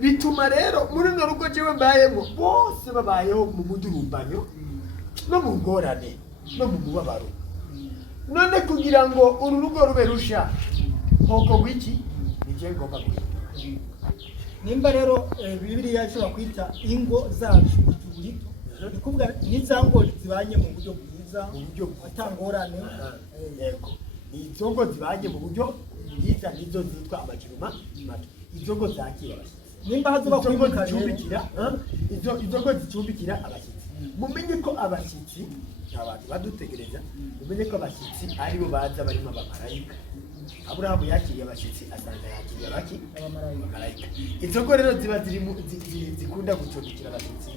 bituma rero muri runo rugo jewe mbayemo bose babayeho mu mudurumbanyo no mu ngorane no mu mubabaro none kugira ngo uru rugo rube rusha nk'uko gwiki nije ngomba guhinduka nimba rero Bibiliya ishobora kwita ingo zacu ijuru ni kuvuga n'iza ngo zibanye mu buryo bwiza atangorane yego izo ngo zibanye mu buryo bwiza nizo zitwa amajiruma izo ngo zakira abashyitsi nimba hazuba kubicumbikira izo ngo zicumbikira abashyitsi mumenye ko abashyitsi abantu badutegereza mumenye ko abashyitsi aribo baza barimo abamarayika Aburahamu yakiriye abashyitsi asanga yakiriye abamarayika izo ngo rero ziba zikunda gucumbikira abashyitsi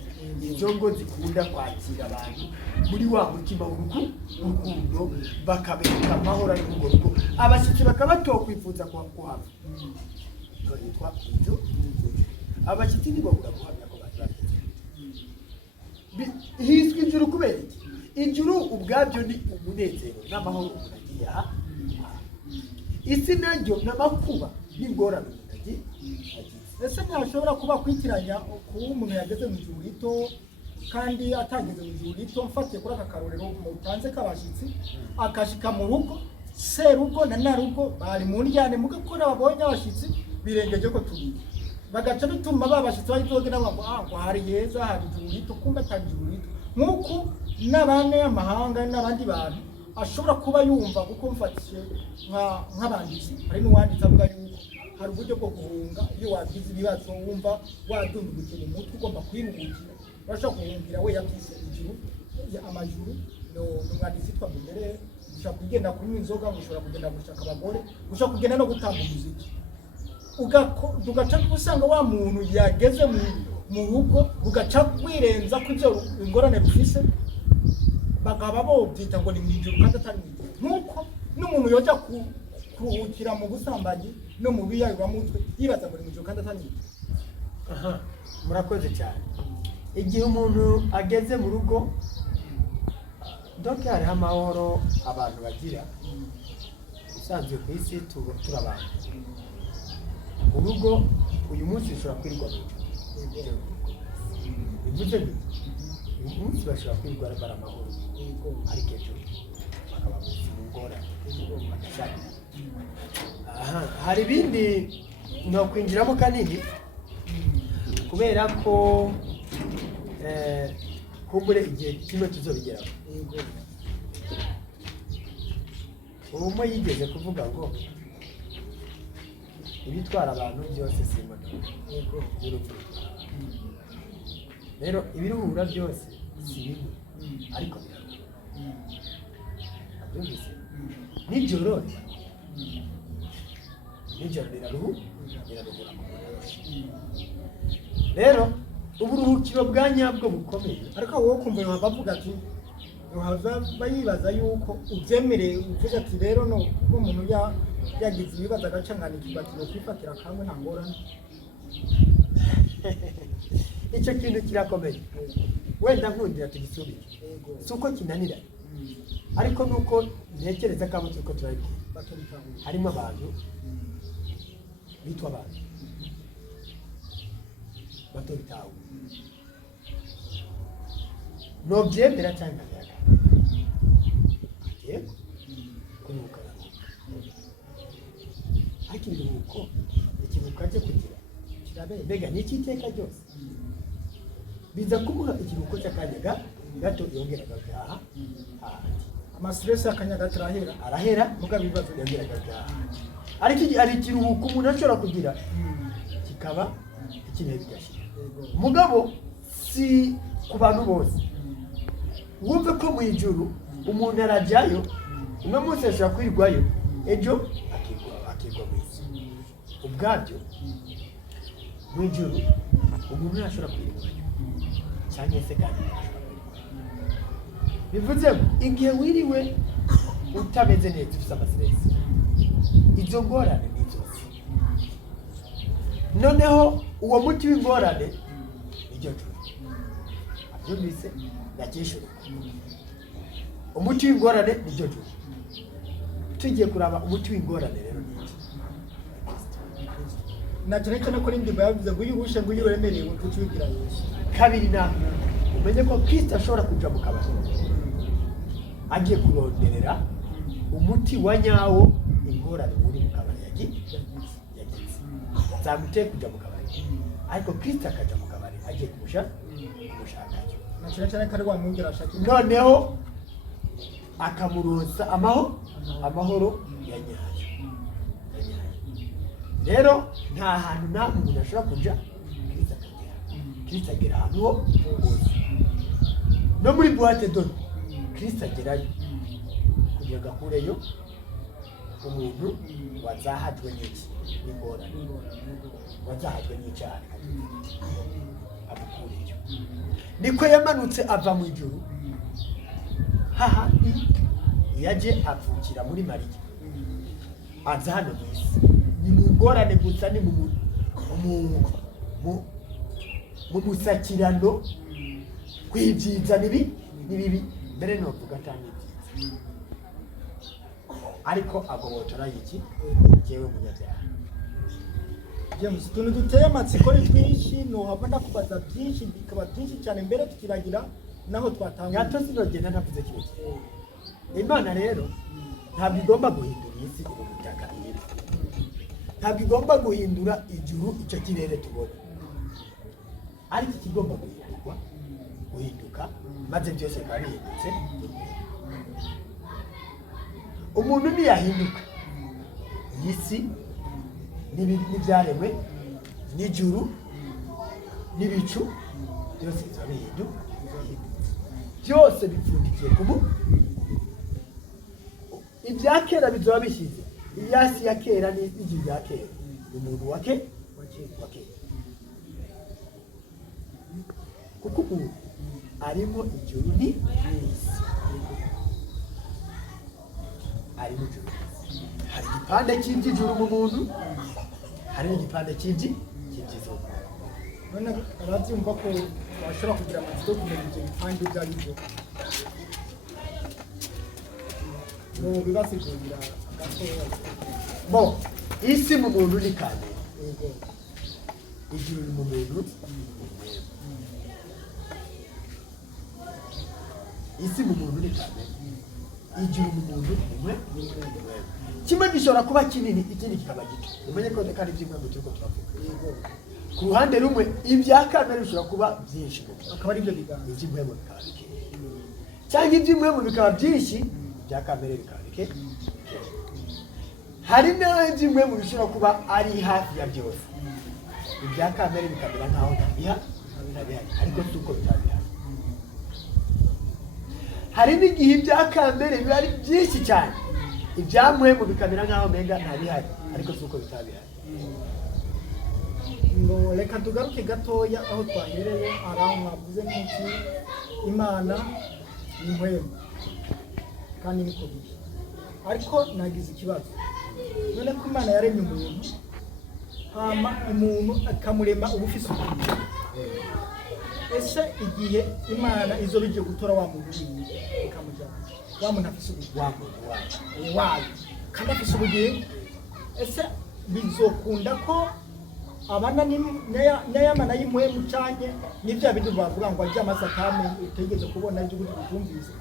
izo ngo zikunda kwakira abantu muri wa mutima w'urukundo bakabereka amahoro ari mu rugo abashyitsi bakaba batokwifuza kuhava yitwa inzu abashyitsi ntibabura guhamya ko bazakira hiswe ijuru kubera iki ijuru ubwabyo ni umunezero n'amahoro umuntu agiye aha isi naryo n'amakuba n'ingorane umuntu agiye ese ntashobora kuba kwitiranya kuba umuntu yageze mu ijuru rito kandi atageze mu ijuru rito mfatiye kuri aka karorero mutanze k'abashyitsi akashika mu rugo serugo na narugo bari mu njyane mu gakora babonye abashyitsi birengeje ko tubiri bagaca bituma babashyitsi bahitogera ngo hari heza hari ijuru rito kumbe atari ijuru rito nk'uko n'abandi y'amahanga n'abandi bantu ashobora kuba yumva kuko mfatije nk'abanditsi hari n'uwanditse avuga yuko hari uburyo bwo guhunga iyo wagize ibibazo wumva wadundugutse mu mutwe ugomba kwiruhukira urashobora guhungira we yabyise ijuru amajuru n'umwanditsi yitwa Mbere ushobora kugenda kunywa inzoga ushobora kugenda gushaka abagore ushobora kugenda no gutanga umuziki ugaca usanga wa muntu yageze mu rugo ugaca wirenza ku byo ingorane rufise bakaba bobyita ngo ni mu ijuru kandi atari mu ijuru nk'uko n'umuntu yoja kuruhukira mu busambanyi no mu biyayuramutwe yibaza ngo ni mu ijuru kandi atari mu ijuru murakoze cyane igihe umuntu ageze mu rugo doke hariho amahoro abantu bagira usanzwe ku isi turabana urugo uyu munsi ushobora kwirirwa mu ijuru bivuze uyu munsi bashobora kwirirwa bara amahoro ariko ejo bakaba mu ngorane bagashakira hari ibindi nokwinjiramo kanini kubera ko kumbure igihe kimwe tuzobigeraho umwe yigeze kuvuga ngo ibitwara abantu byose si imodoka n'urupfu rero ibiruhura byose si bimwe ariko biraruhura byumvise nijoro riraruhura mu rero uburuhukiro bwa nyabwo bukomeye ariko wowe kumva bavuga ati bayibaza yuko ubyemereye uvuze ati rero no kuba umuntu yagize ibibazo agacanganikirwa kino kwifatira kamwe nta ngorane. icyo kintu kirakomeye wenda nkundira tugisubire si uko kinaniranye ariko nuko ntekereza ko abo turiko turabibwira harimo abantu bitwa abantu batabitawe nobyemera cyangwa ntayaga yego kuruhuka ariko ibiruhuko ikiruhuko cyo kugira kirabere mbega ni icy'iteka ryose biza kumuha ikiruhuko cy'akanya gato yongera agataha amastress y'akanya gato arahera mugabo ibibazo yongera agataha ariko ari ikiruhuko umuntu ashobora kugira kikaba ikintu bigashira mugabo si ku bantu bose wumve ko mu ijuru umuntu arajyayo umwe munsi ashobora kwirwayo ejo akirwa mu isi ubwabyo mu ijuru umuntu ashobora kwirwayo cyangwa se kandi bivuze igihe wiriwe utameze neza ufite amastress izo ngorane ni zose noneho uwo muti w'ingorane niryo juru abyumvise yakishura umuti w'ingorane niryo juru tugiye kuraba umuti w'ingorane rero niki nacyo cyane ko n'indi bavuze ngo uyihushe ngo uyiremereye ngo tucigira yose kabiri na umenye ko Kristo ashobora kuja mu kabari agiye kuronderera umuti wa nyawo ingorane muri mu kabari yagize zamuteye kuja mu kabari ariko Kristo akaja mu kabari agiye kumushakayo nacyo cyane ko ari wa mwungera ashaka noneho akamuronsa amahoro ya nyayo rero nta hantu nta muntu ashobora kuja Kristo agera ahantu hose no muri boîte d'or Kristo agerayo kugira gakureyo umuntu wazahajwe n'iki n'ingorane wazahajwe n'icyaha amukureyo niko yamanutse ava mu ijuru hahandi yaje avukira muri Mariya aza hano mu isi ni mu ngorane gusa ni mu musakirano kwibyiza nibibi mbere novuga cyane ibyiza ariko agobotora iki jewe munyabyaha James tuntu duteye amatsiko ni twinshi nohava ndakubaza byinshi bikaba byinshi cyane mbere tukiragira naho twatanga gato sinogenda ntavuze kimwe Imana rero ntabwo igomba guhindura isi ubutaka iri ntabwo igomba guhindura ijuru icyo kirere tubona ariko ikigomba guhinduka maze byose biba bihindutse umuntu niyahinduka isi n'ibyaremwe n'ijuru n'ibicu byose biba bihinduka byose bipfundikiye kubu ibya kera bizoba bishyize ibyasi ya kera n'igi bya kera umuntu wa kera kuko ubu arimo ijuru n'isi arimo ijuru hari igipande cy'ijuru mu muntu hari n'igipande cy'iby'izuba none ababyumva ko bashobora kugira amatsiko kumenya ibyo bipande ibyo ari byo bibasigurira gatoya bo isi mu muntu ni kane ijuru mu muntu isi mu muntu ni kane ijuru mu muntu umwe kimwe gishobora kuba kinini ikindi kikaba gito umenye ko kandi byimwe mu turiko turavuga ku ruhande rumwe ibya kamere bishobora kuba byinshi akaba ari byo biganza ibyimwe mu bikaba bike cyangwa ibyimwe mu bikaba byinshi ibya kamere bikaba bike hari n'ibyimwe mu bishobora kuba ari hafi ya byose ibya kamere bikamera nkaho ntabiha bihari ariko si uko bitari bihari. Hari n'igihe ibyakambere biba ari byinshi cyane, ibyamuhemu bikamera nk'aho menga nta bihari ariko si uko bitari bihari. ngo reka tugaruke gatoya aho twahereye araho mwavuze nk'iki Imana ni mpwemu kandi niko biri, ariko nagize ikibazo none ko Imana yaremye umuntu hama umuntu akamurema ubufise ubwenge, ese igihe Imana izo bije gutora wa muntu wiwe ikamujyana wa muntu afise ubwenge wayo kandi afise ubwenge, ese bizokunda ko abana n'ayamana y'impuhemu cyane n'ibya bindi bavuga ngo ajya amasakame utegeze kubona ibyo gute bitumvise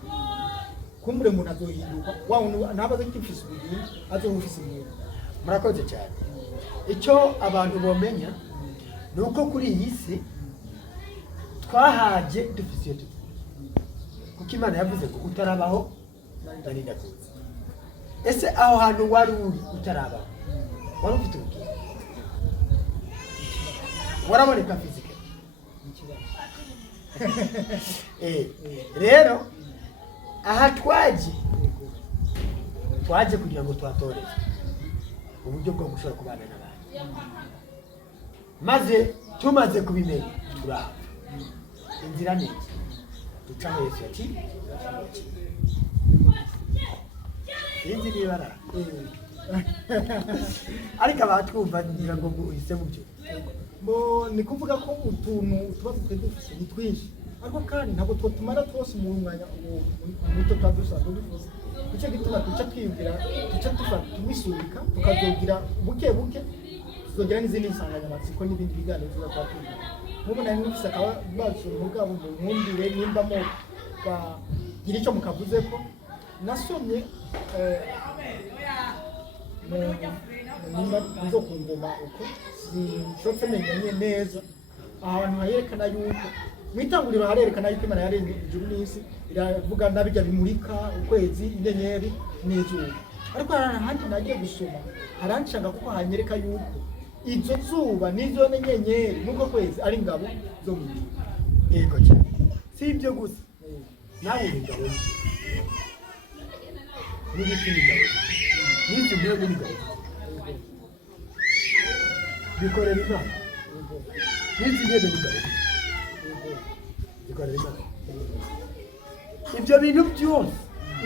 kumbure umuntu azohinduka wa ntabaze kifise ubwenge azofise impuhemu. Murakoze cyane. Icyo abantu bomenya ni uko kuri iyi si twahaje dufise iyo tuvuye, kuko Imana yavuze ngo utarabaho nari ndakuzi. Ese aho hantu wari uri utarabaho wari ufite ubwenge, waraboneka fizike. Rero aha twaje kugira ngo tuhatoreze uburyo bwo gushobora kubana n'abandi, maze tumaze kubimenya turahava inzira neza ducaho Yesu ati sinzi niba ara ariko abatwumva ngira ngo uhise mu byo ni kuvuga ko utuntu tuba dufite ni twinshi, ariko kandi ntabwo tumara twose mu mwanya muto twadusanzwe dufuze. Nicyo gituma duca twiyumvira, duca tumisubika tukazogira buke buke, tuzogira n'izindi nsanganyamatsiko n'ibindi biganiro tuba twakwiga. Nk'ubu nari nufise akabazo mugabo mu nkumbire nimba mo gira icyo mukavuze ko nasomye nimba nzo kungoma uko sinshobora kumenya neza ahantu hayerekana yuko mwitanguriro harerekana yuko Imana yaremye ijuru n'isi, iravuga nabijya bimurika ukwezi inyenyeri n'izuba, ariko ahandi nagiye gusoma harancanga kuko hanyereka yuko izo zuba n'izo nyenyeri n'ubwo kwezi ari ingabo zo mu ijuru. Yego cyane, si ibyo gusa nawe uri ingabo n'ibiti n'ingabo n'izi ntebe n'ingabo bikorera Imana, n'izi ntebe n'ingabo bikorera Imana. Ibyo bintu byose,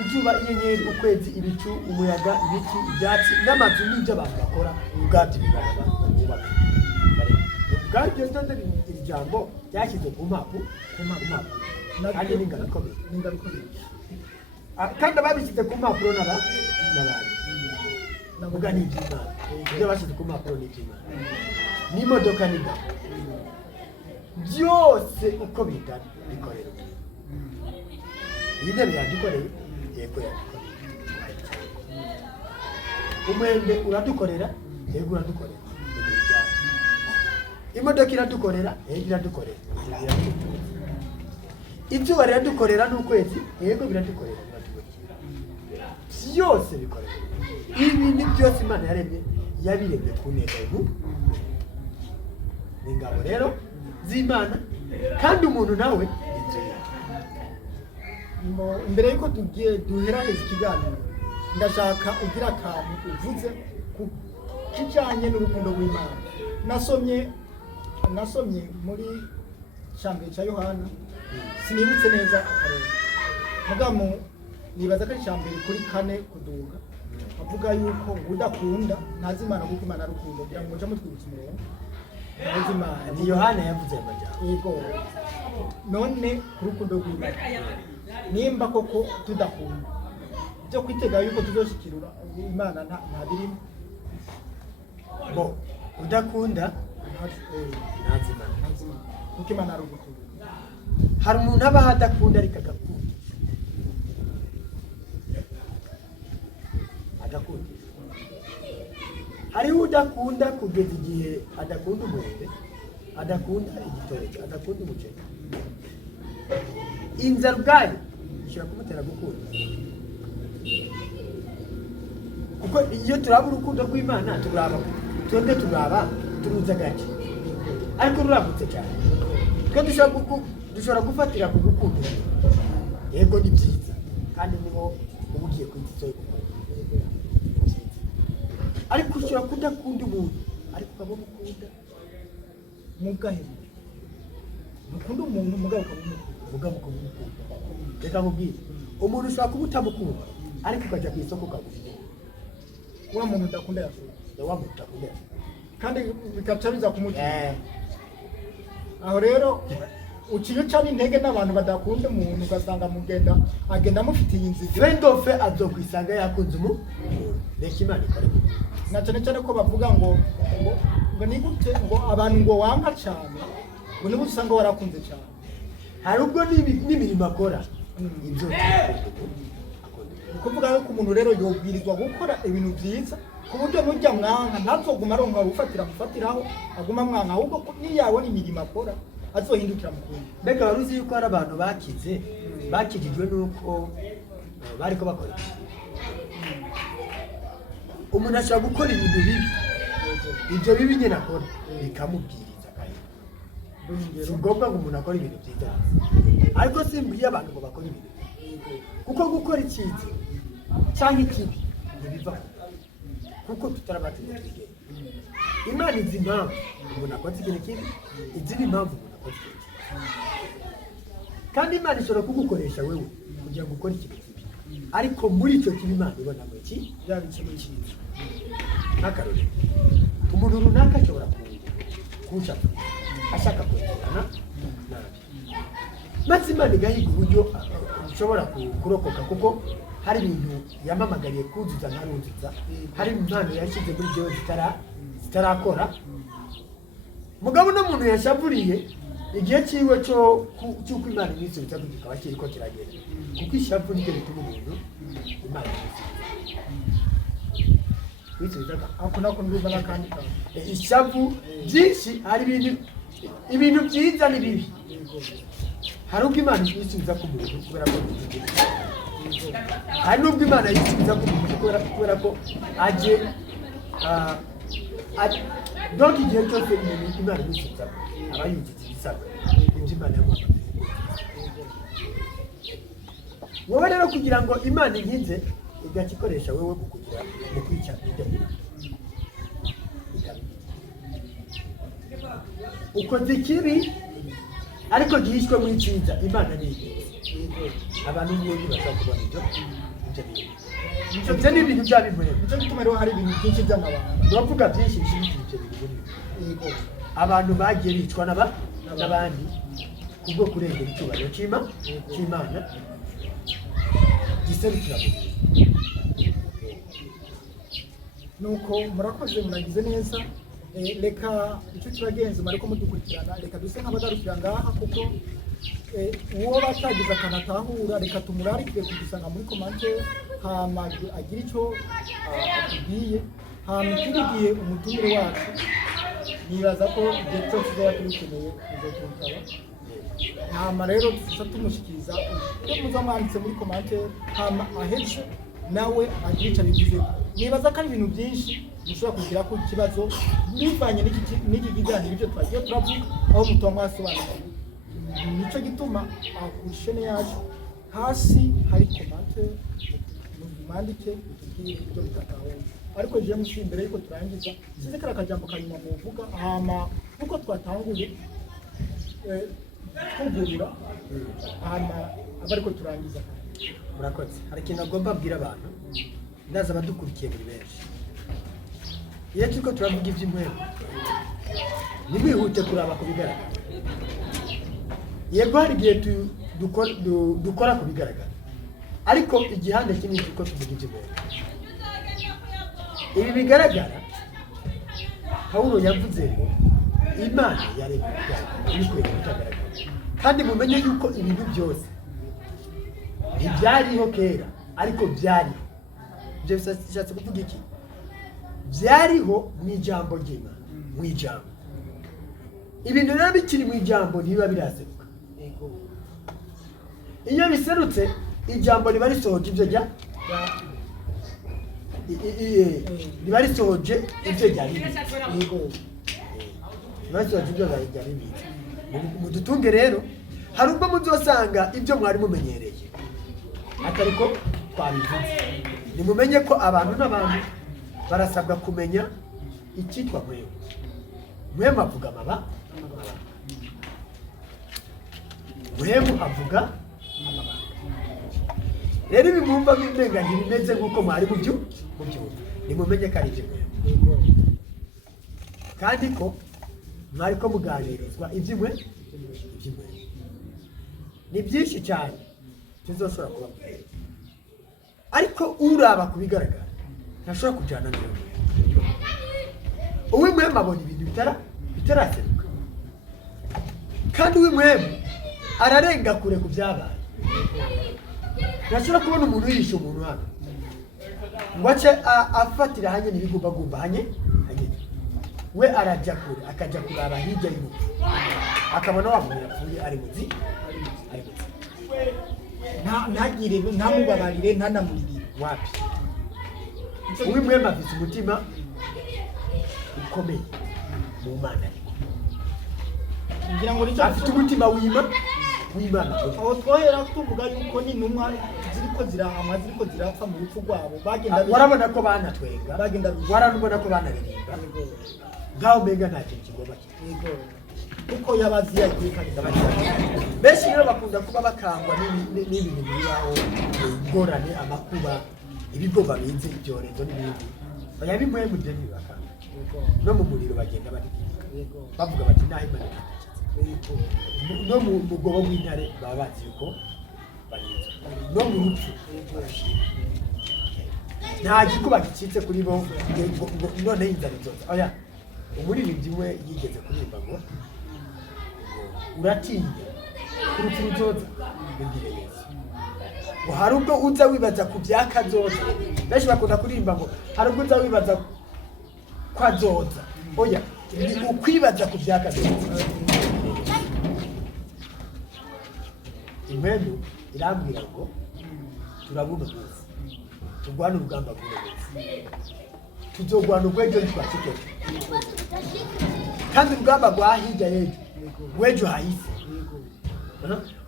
izuba, inyenyeri, ukwezi, ibicu, umuyaga, ibiti, ibyatsi n'amazu n'ibyo abantu bakora ubwabyo bibana bubaka. Ubwabyo ndoze iri jambo ryashyize ku mpapuro kandi n'ingabo ikomeye. Kandi ababishyize ku mpapuro n'abandi navuga ni iby'Imana, ibyo bashyize ku mpapuro ni iby'Imana, n'imodoka n'ingabo byose uko bingana bikorera. Iyi ntebe yadukoreye, yego yadukoreye. Umwembe uradukorera, yego uradukorera. Imodoka iradukorera, yego iradukorera. Izuba riradukorera n'ukwezi, yego biradukorera. Byose bikorera. Ibi ni byose Imana yaremye, yabiremye ku ntego y'ubu. Ni ingabo rero z'Imana, kandi umuntu nawe inzu ye. Mbere yuko duheraheza ikiganiro ndashaka ugira akantu uvuze ku kijyanye n'urukundo rw'Imana. Nasomye muri Shambere cya Yohana, sinibutse neza akarere mugamo nibaza ko ari Shambere kuri 4 kuduga avuga yuko udakunda ntazi Imana kuko Imana ari urukundo, kugira ngo muje mutwibutse umurongo ntazi Imana. Ni Yohana yavuze amajambo. Yego, none ku rukundo rw'Imana nimba koko tudakunda byo kwitega yuko tuzoshikirura Imana nta birimo bo udakunda ntazi Imana kuko Imana ari urukundo. Hari umuntu aba adakunda ariko agakunda. Hariho udakunda kugeza igihe adakunda umurebe, adakunda igitoki, adakunda umuceri. Inzara ubwayo ishobora kumutera gukunda, kuko iyo turaba urukundo rw'Imana turaba turuza gake, ariko ruragutse cyane. twe dushobora gufatira ku gukunda yego ni byiza kandi niho uba ugiye kwita icyo ariko ushobora kudakunda umuntu ariko ukaba umukunda mugahera mukunda umuntu mugabo ukaba umukunda reka nkubwire umuntu ushobora kuba utamukunda ariko ukajya ku isoko ukagura wa muntu udakunda yafuye wa muntu udakunda kandi bikaca biza kumutima aho rero uciye ucana intege n'abantu badakunda umuntu ugasanga agenda amufitiye inzira fendofe azokwisanga yakunze reka Imana ikore na cyane cyane ko bavuga ngo ni gute ngo abantu ngo wanga cyane ngo niba usanga warakunze cyane hari ubwo n'imirimo akora ibyo kuvuga ko umuntu rero yobwirizwa gukora ibintu byiza ku buryo mujya mwanka ntazoguma aronka mufatiraho aguma mwanka ahubwo niyabona imirimo akora azohindukira mu kundi. Mbega wari uzi yuko hari abantu bakijijwe nuko bariko bakora umuntu ashobora gukora ibintu bibi ibyo bibi nyine akora bikamubwiriza kandi si ngombwa ngo umuntu akora ibintu byiza ariko simbwiye abantu ngo bakora ibintu kuko gukora icyiza cyangwa ikibi ntibiva kuko tutarabategeka Imana izi impamvu umuntu akoze ikintu kibi izi ni impamvu umuntu akoze ikintu kibi kandi Imana ishobora kugukoresha wewe kugira ngo ukore ikintu kibi ariko muri icyo kibi Imana ibona ngo iki byaba ikintu cyiza nk'akarorero umuntu runaka ashobora kuwushaka ashaka kwegerana nabi maze Imana igahiga uburyo ushobora kurokoka kuko hari ibintu yamamagariye kuzuza ntaruzuza hari impano yashyize muri byo zitarakora mugabo n'umuntu yashavuriye igihe cyiwe cy'uko Imana imwisubiza kikaba kiriko kiragenda kuko ishavu nicyo bituma umuntu Imana imwisubiza ako nako nduza n'akandi ishavu byinshi hari ibintu byiza n'ibibi hari ubwo Imana imwisubiza ku muntu kubera ko hari n'ubwo Imana yisubiza ku muntu kubera ko aje donc igihe cyose umuntu Imana imwisubiza aba yujuje ibisabwa ibyo Imana yamuhamagaye wowe rero kugira ngo Imana inkize igakikoresha wewe mu kwica ibyo ukoze ikibi ariko gihishwe mu icyiza Imana ni abantu n'ibindi bashaka kubona ibyo ni ibintu byabimwe nicyo gituma rero hari ibintu byinshi by'amabanga turavuga byinshi bishimikira ibyo bintu abantu bagiye bicwa n'abandi kubwo kurengera icyubahiro cy'Imana giserukira nuko murakoze muragize neza reka icyo kibagenzi mariko mudukurikirana reka duse nk'abagarukira ngaha kuko uwo batagize akantu atahura reka tumurarikire kudusanga muri komante hama agira icyo atubwiye hama ikirigiye umutumire wacu nibaza ko igihe cyose uzaba tubikeneye uzotutaba hama rero tuza tumushyikiriza iyo muza mwanditse muri komante hama ahetse nawe agira icyo abivuzeho nibaza ko ari ibintu byinshi mushobora kugira ko ikibazo bivanye n'iki kiganiro ibyo twagiye turavuga aho mutuba mwasobanura nicyo gituma ku ishene yacu hasi hari komante mwandike itubwire ibyo bitatahura ariko je musi imbere yuko turangiza sinzi kara kajambo kanyuma muvuga hama kuko twatanguye twugurira hama abariko turangiza murakoze hari ikintu agomba abwira abantu ndaza abadukurikiye muri benshi iyo turiko turavuga iby'imwemwe nimwihute kuraba ku bigaragara yego hari igihe dukora ku bigaragara ariko igihande kinini turiko tuvuga iby'imwemwe ibi bigaragara Pawulo yavuze ngo Imana yaremye ibikwiye kutagaragara kandi mumenye yuko ibintu byose ntibyariho kera ariko byariho ibyo bishatse kuvuga iki byariho mu ijambo ry'Imana mu ijambo ibintu rero bikiri mu ijambo ntibiba biraseruka iyo biserutse ijambo riba risohoje ibyo riba risohoje ibyo ryari riba risohoje ibyo ryari bibitse mudutunge rero. Hari ubwo muzosanga ibyo mwari mumenyereye atari ko twabivuze. Nimumenye ko abantu n'abantu barasabwa kumenya icyitwa mwemu. Mwemu avuga amabanga, mwemu avuga amabanga. Rero ibi mwumva bimenga ntibimeze nk'uko mwari mubyumva. Nimumenye ko ari ibyo mwemu, kandi ko mwari ko muganirizwa iby'imwe. Ni byinshi cyane tuzoshobora kubabwira, ariko uraba kubigaragara ntashobora kujyana n'uwo. Uw'imwemu abona ibintu bitaraseruka, kandi uw'imwemu ararenga kure ku byabaye. Ntashobora kubona umuntu yihishe umuntu hano ngo ace afatira hanye n'ibigumbagumba hanye. We arajya kure, akajya kuraba hirya y'urupfu, akabona wa muntu yapfuye ari muzi. ntagire ntamubabarire ntanamurire Wapi? Uw'imwemu afite umutima ukomeye mu Mana, ngira ngo nicyo afite umutima w'Imana. aho twohera tuvuga yuko n'intumwa ziriko zirapfa mu rupfu rwabo bagenda. Warabona ko banatwenga, bagenda. warabona ko banaririmba ngaho mbega nta kintu kigomba yego, kuko yabazi yagiye kandi benshi rero bakunda kuba bakangwa n'ibintu bibaho, ingorane, amakuba, ibigomba binze, ibyorezo n'ibindi. Oya, bimwemu byo ntibibakanga. No mu muriro bagenda baririmba bavuga bati naho Imana itatse. No mu mugobo w'intare baba bazi yuko barinzwe. No mu rupfu barashima. Nta gikuba gicitse kuri bo ngo none inzara inzoza. Oya, umuririmbyi we yigeze kuririmba ngo uratinya urupfu ruzoza imbere Yesu. Ngo hari ubwo uza wibaza ku byakazoza. Benshi bakunda kuririmba ngo hari ubwo uza wibaza ko azoza. Oya, ni ukwibaza ku byakazoza. Imwemu irambwira ngo turabuna umunsi, turwana urugamba rw'uno munsi, tuzogwana urw'ejo ntitwacikeje, kandi urugamba rwa hirya y'ejo rw'ejo hahise.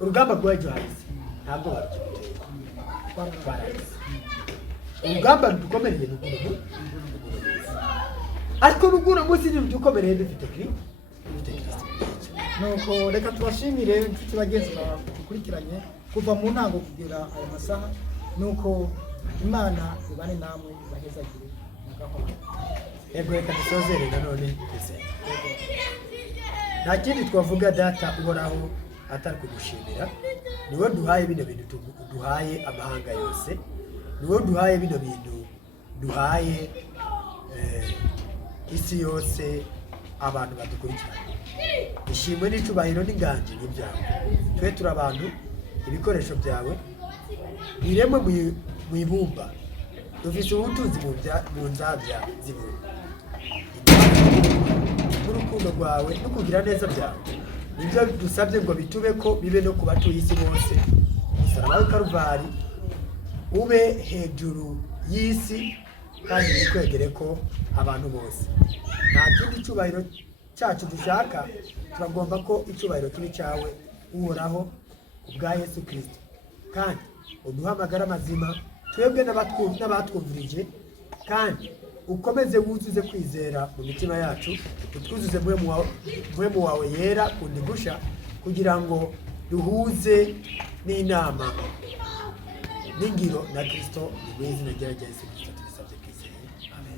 Urugamba rw'ejo hahise ntabwo barahise. Urugamba rudukomereye n'uguno munsi, ariko n'uguno munsi ntirudukomereye dufite Kristo. Nuko reka tubashimire inshuti bagenzi bakurikiranye kuva mu ntango kugera aya masaha. Nuko Imana ibane namwe ibahezagire mugahora. Yego, reka dusozere nanone twese. Nta kindi twavuga Data uhoraho atari kugushimira. Niwe duhaye bino bintu, duhaye amahanga yose. Niwe duhaye bino bintu, duhaye isi yose, abantu badukurikirana. Ishimwe n'icubahiro n'inganji n'ibyawe. Twe turi abantu, ibikoresho byawe biremwe mu ibumba. Dufise ubutunzi mu nzabya z'ibumba. N'urukundo rwawe no kugira neza byawe nibyo dusabye ngo bitube ko bibe no ku batuye isi bose. Umusaraba w'i Karuvari ube hejuru y'isi kandi wikwegere ko abantu bose. Nta kindi cyubahiro cyacu dushaka, turagomba ko icyubahiro kiri cyawe uhoraho ubwa Yesu Kristo. Kandi uduha amagara mazima twebwe n'abatwumvirije, kandi ukomeze wuzuze kwizera mu mitima yacu, utwuzuze mpwemu wawe yera kundi gusha, kugira ngo duhuze n'inama n'ingiro na Kristo. Mu izina rya Yesu Kristo tubisabye twizeye. Amen.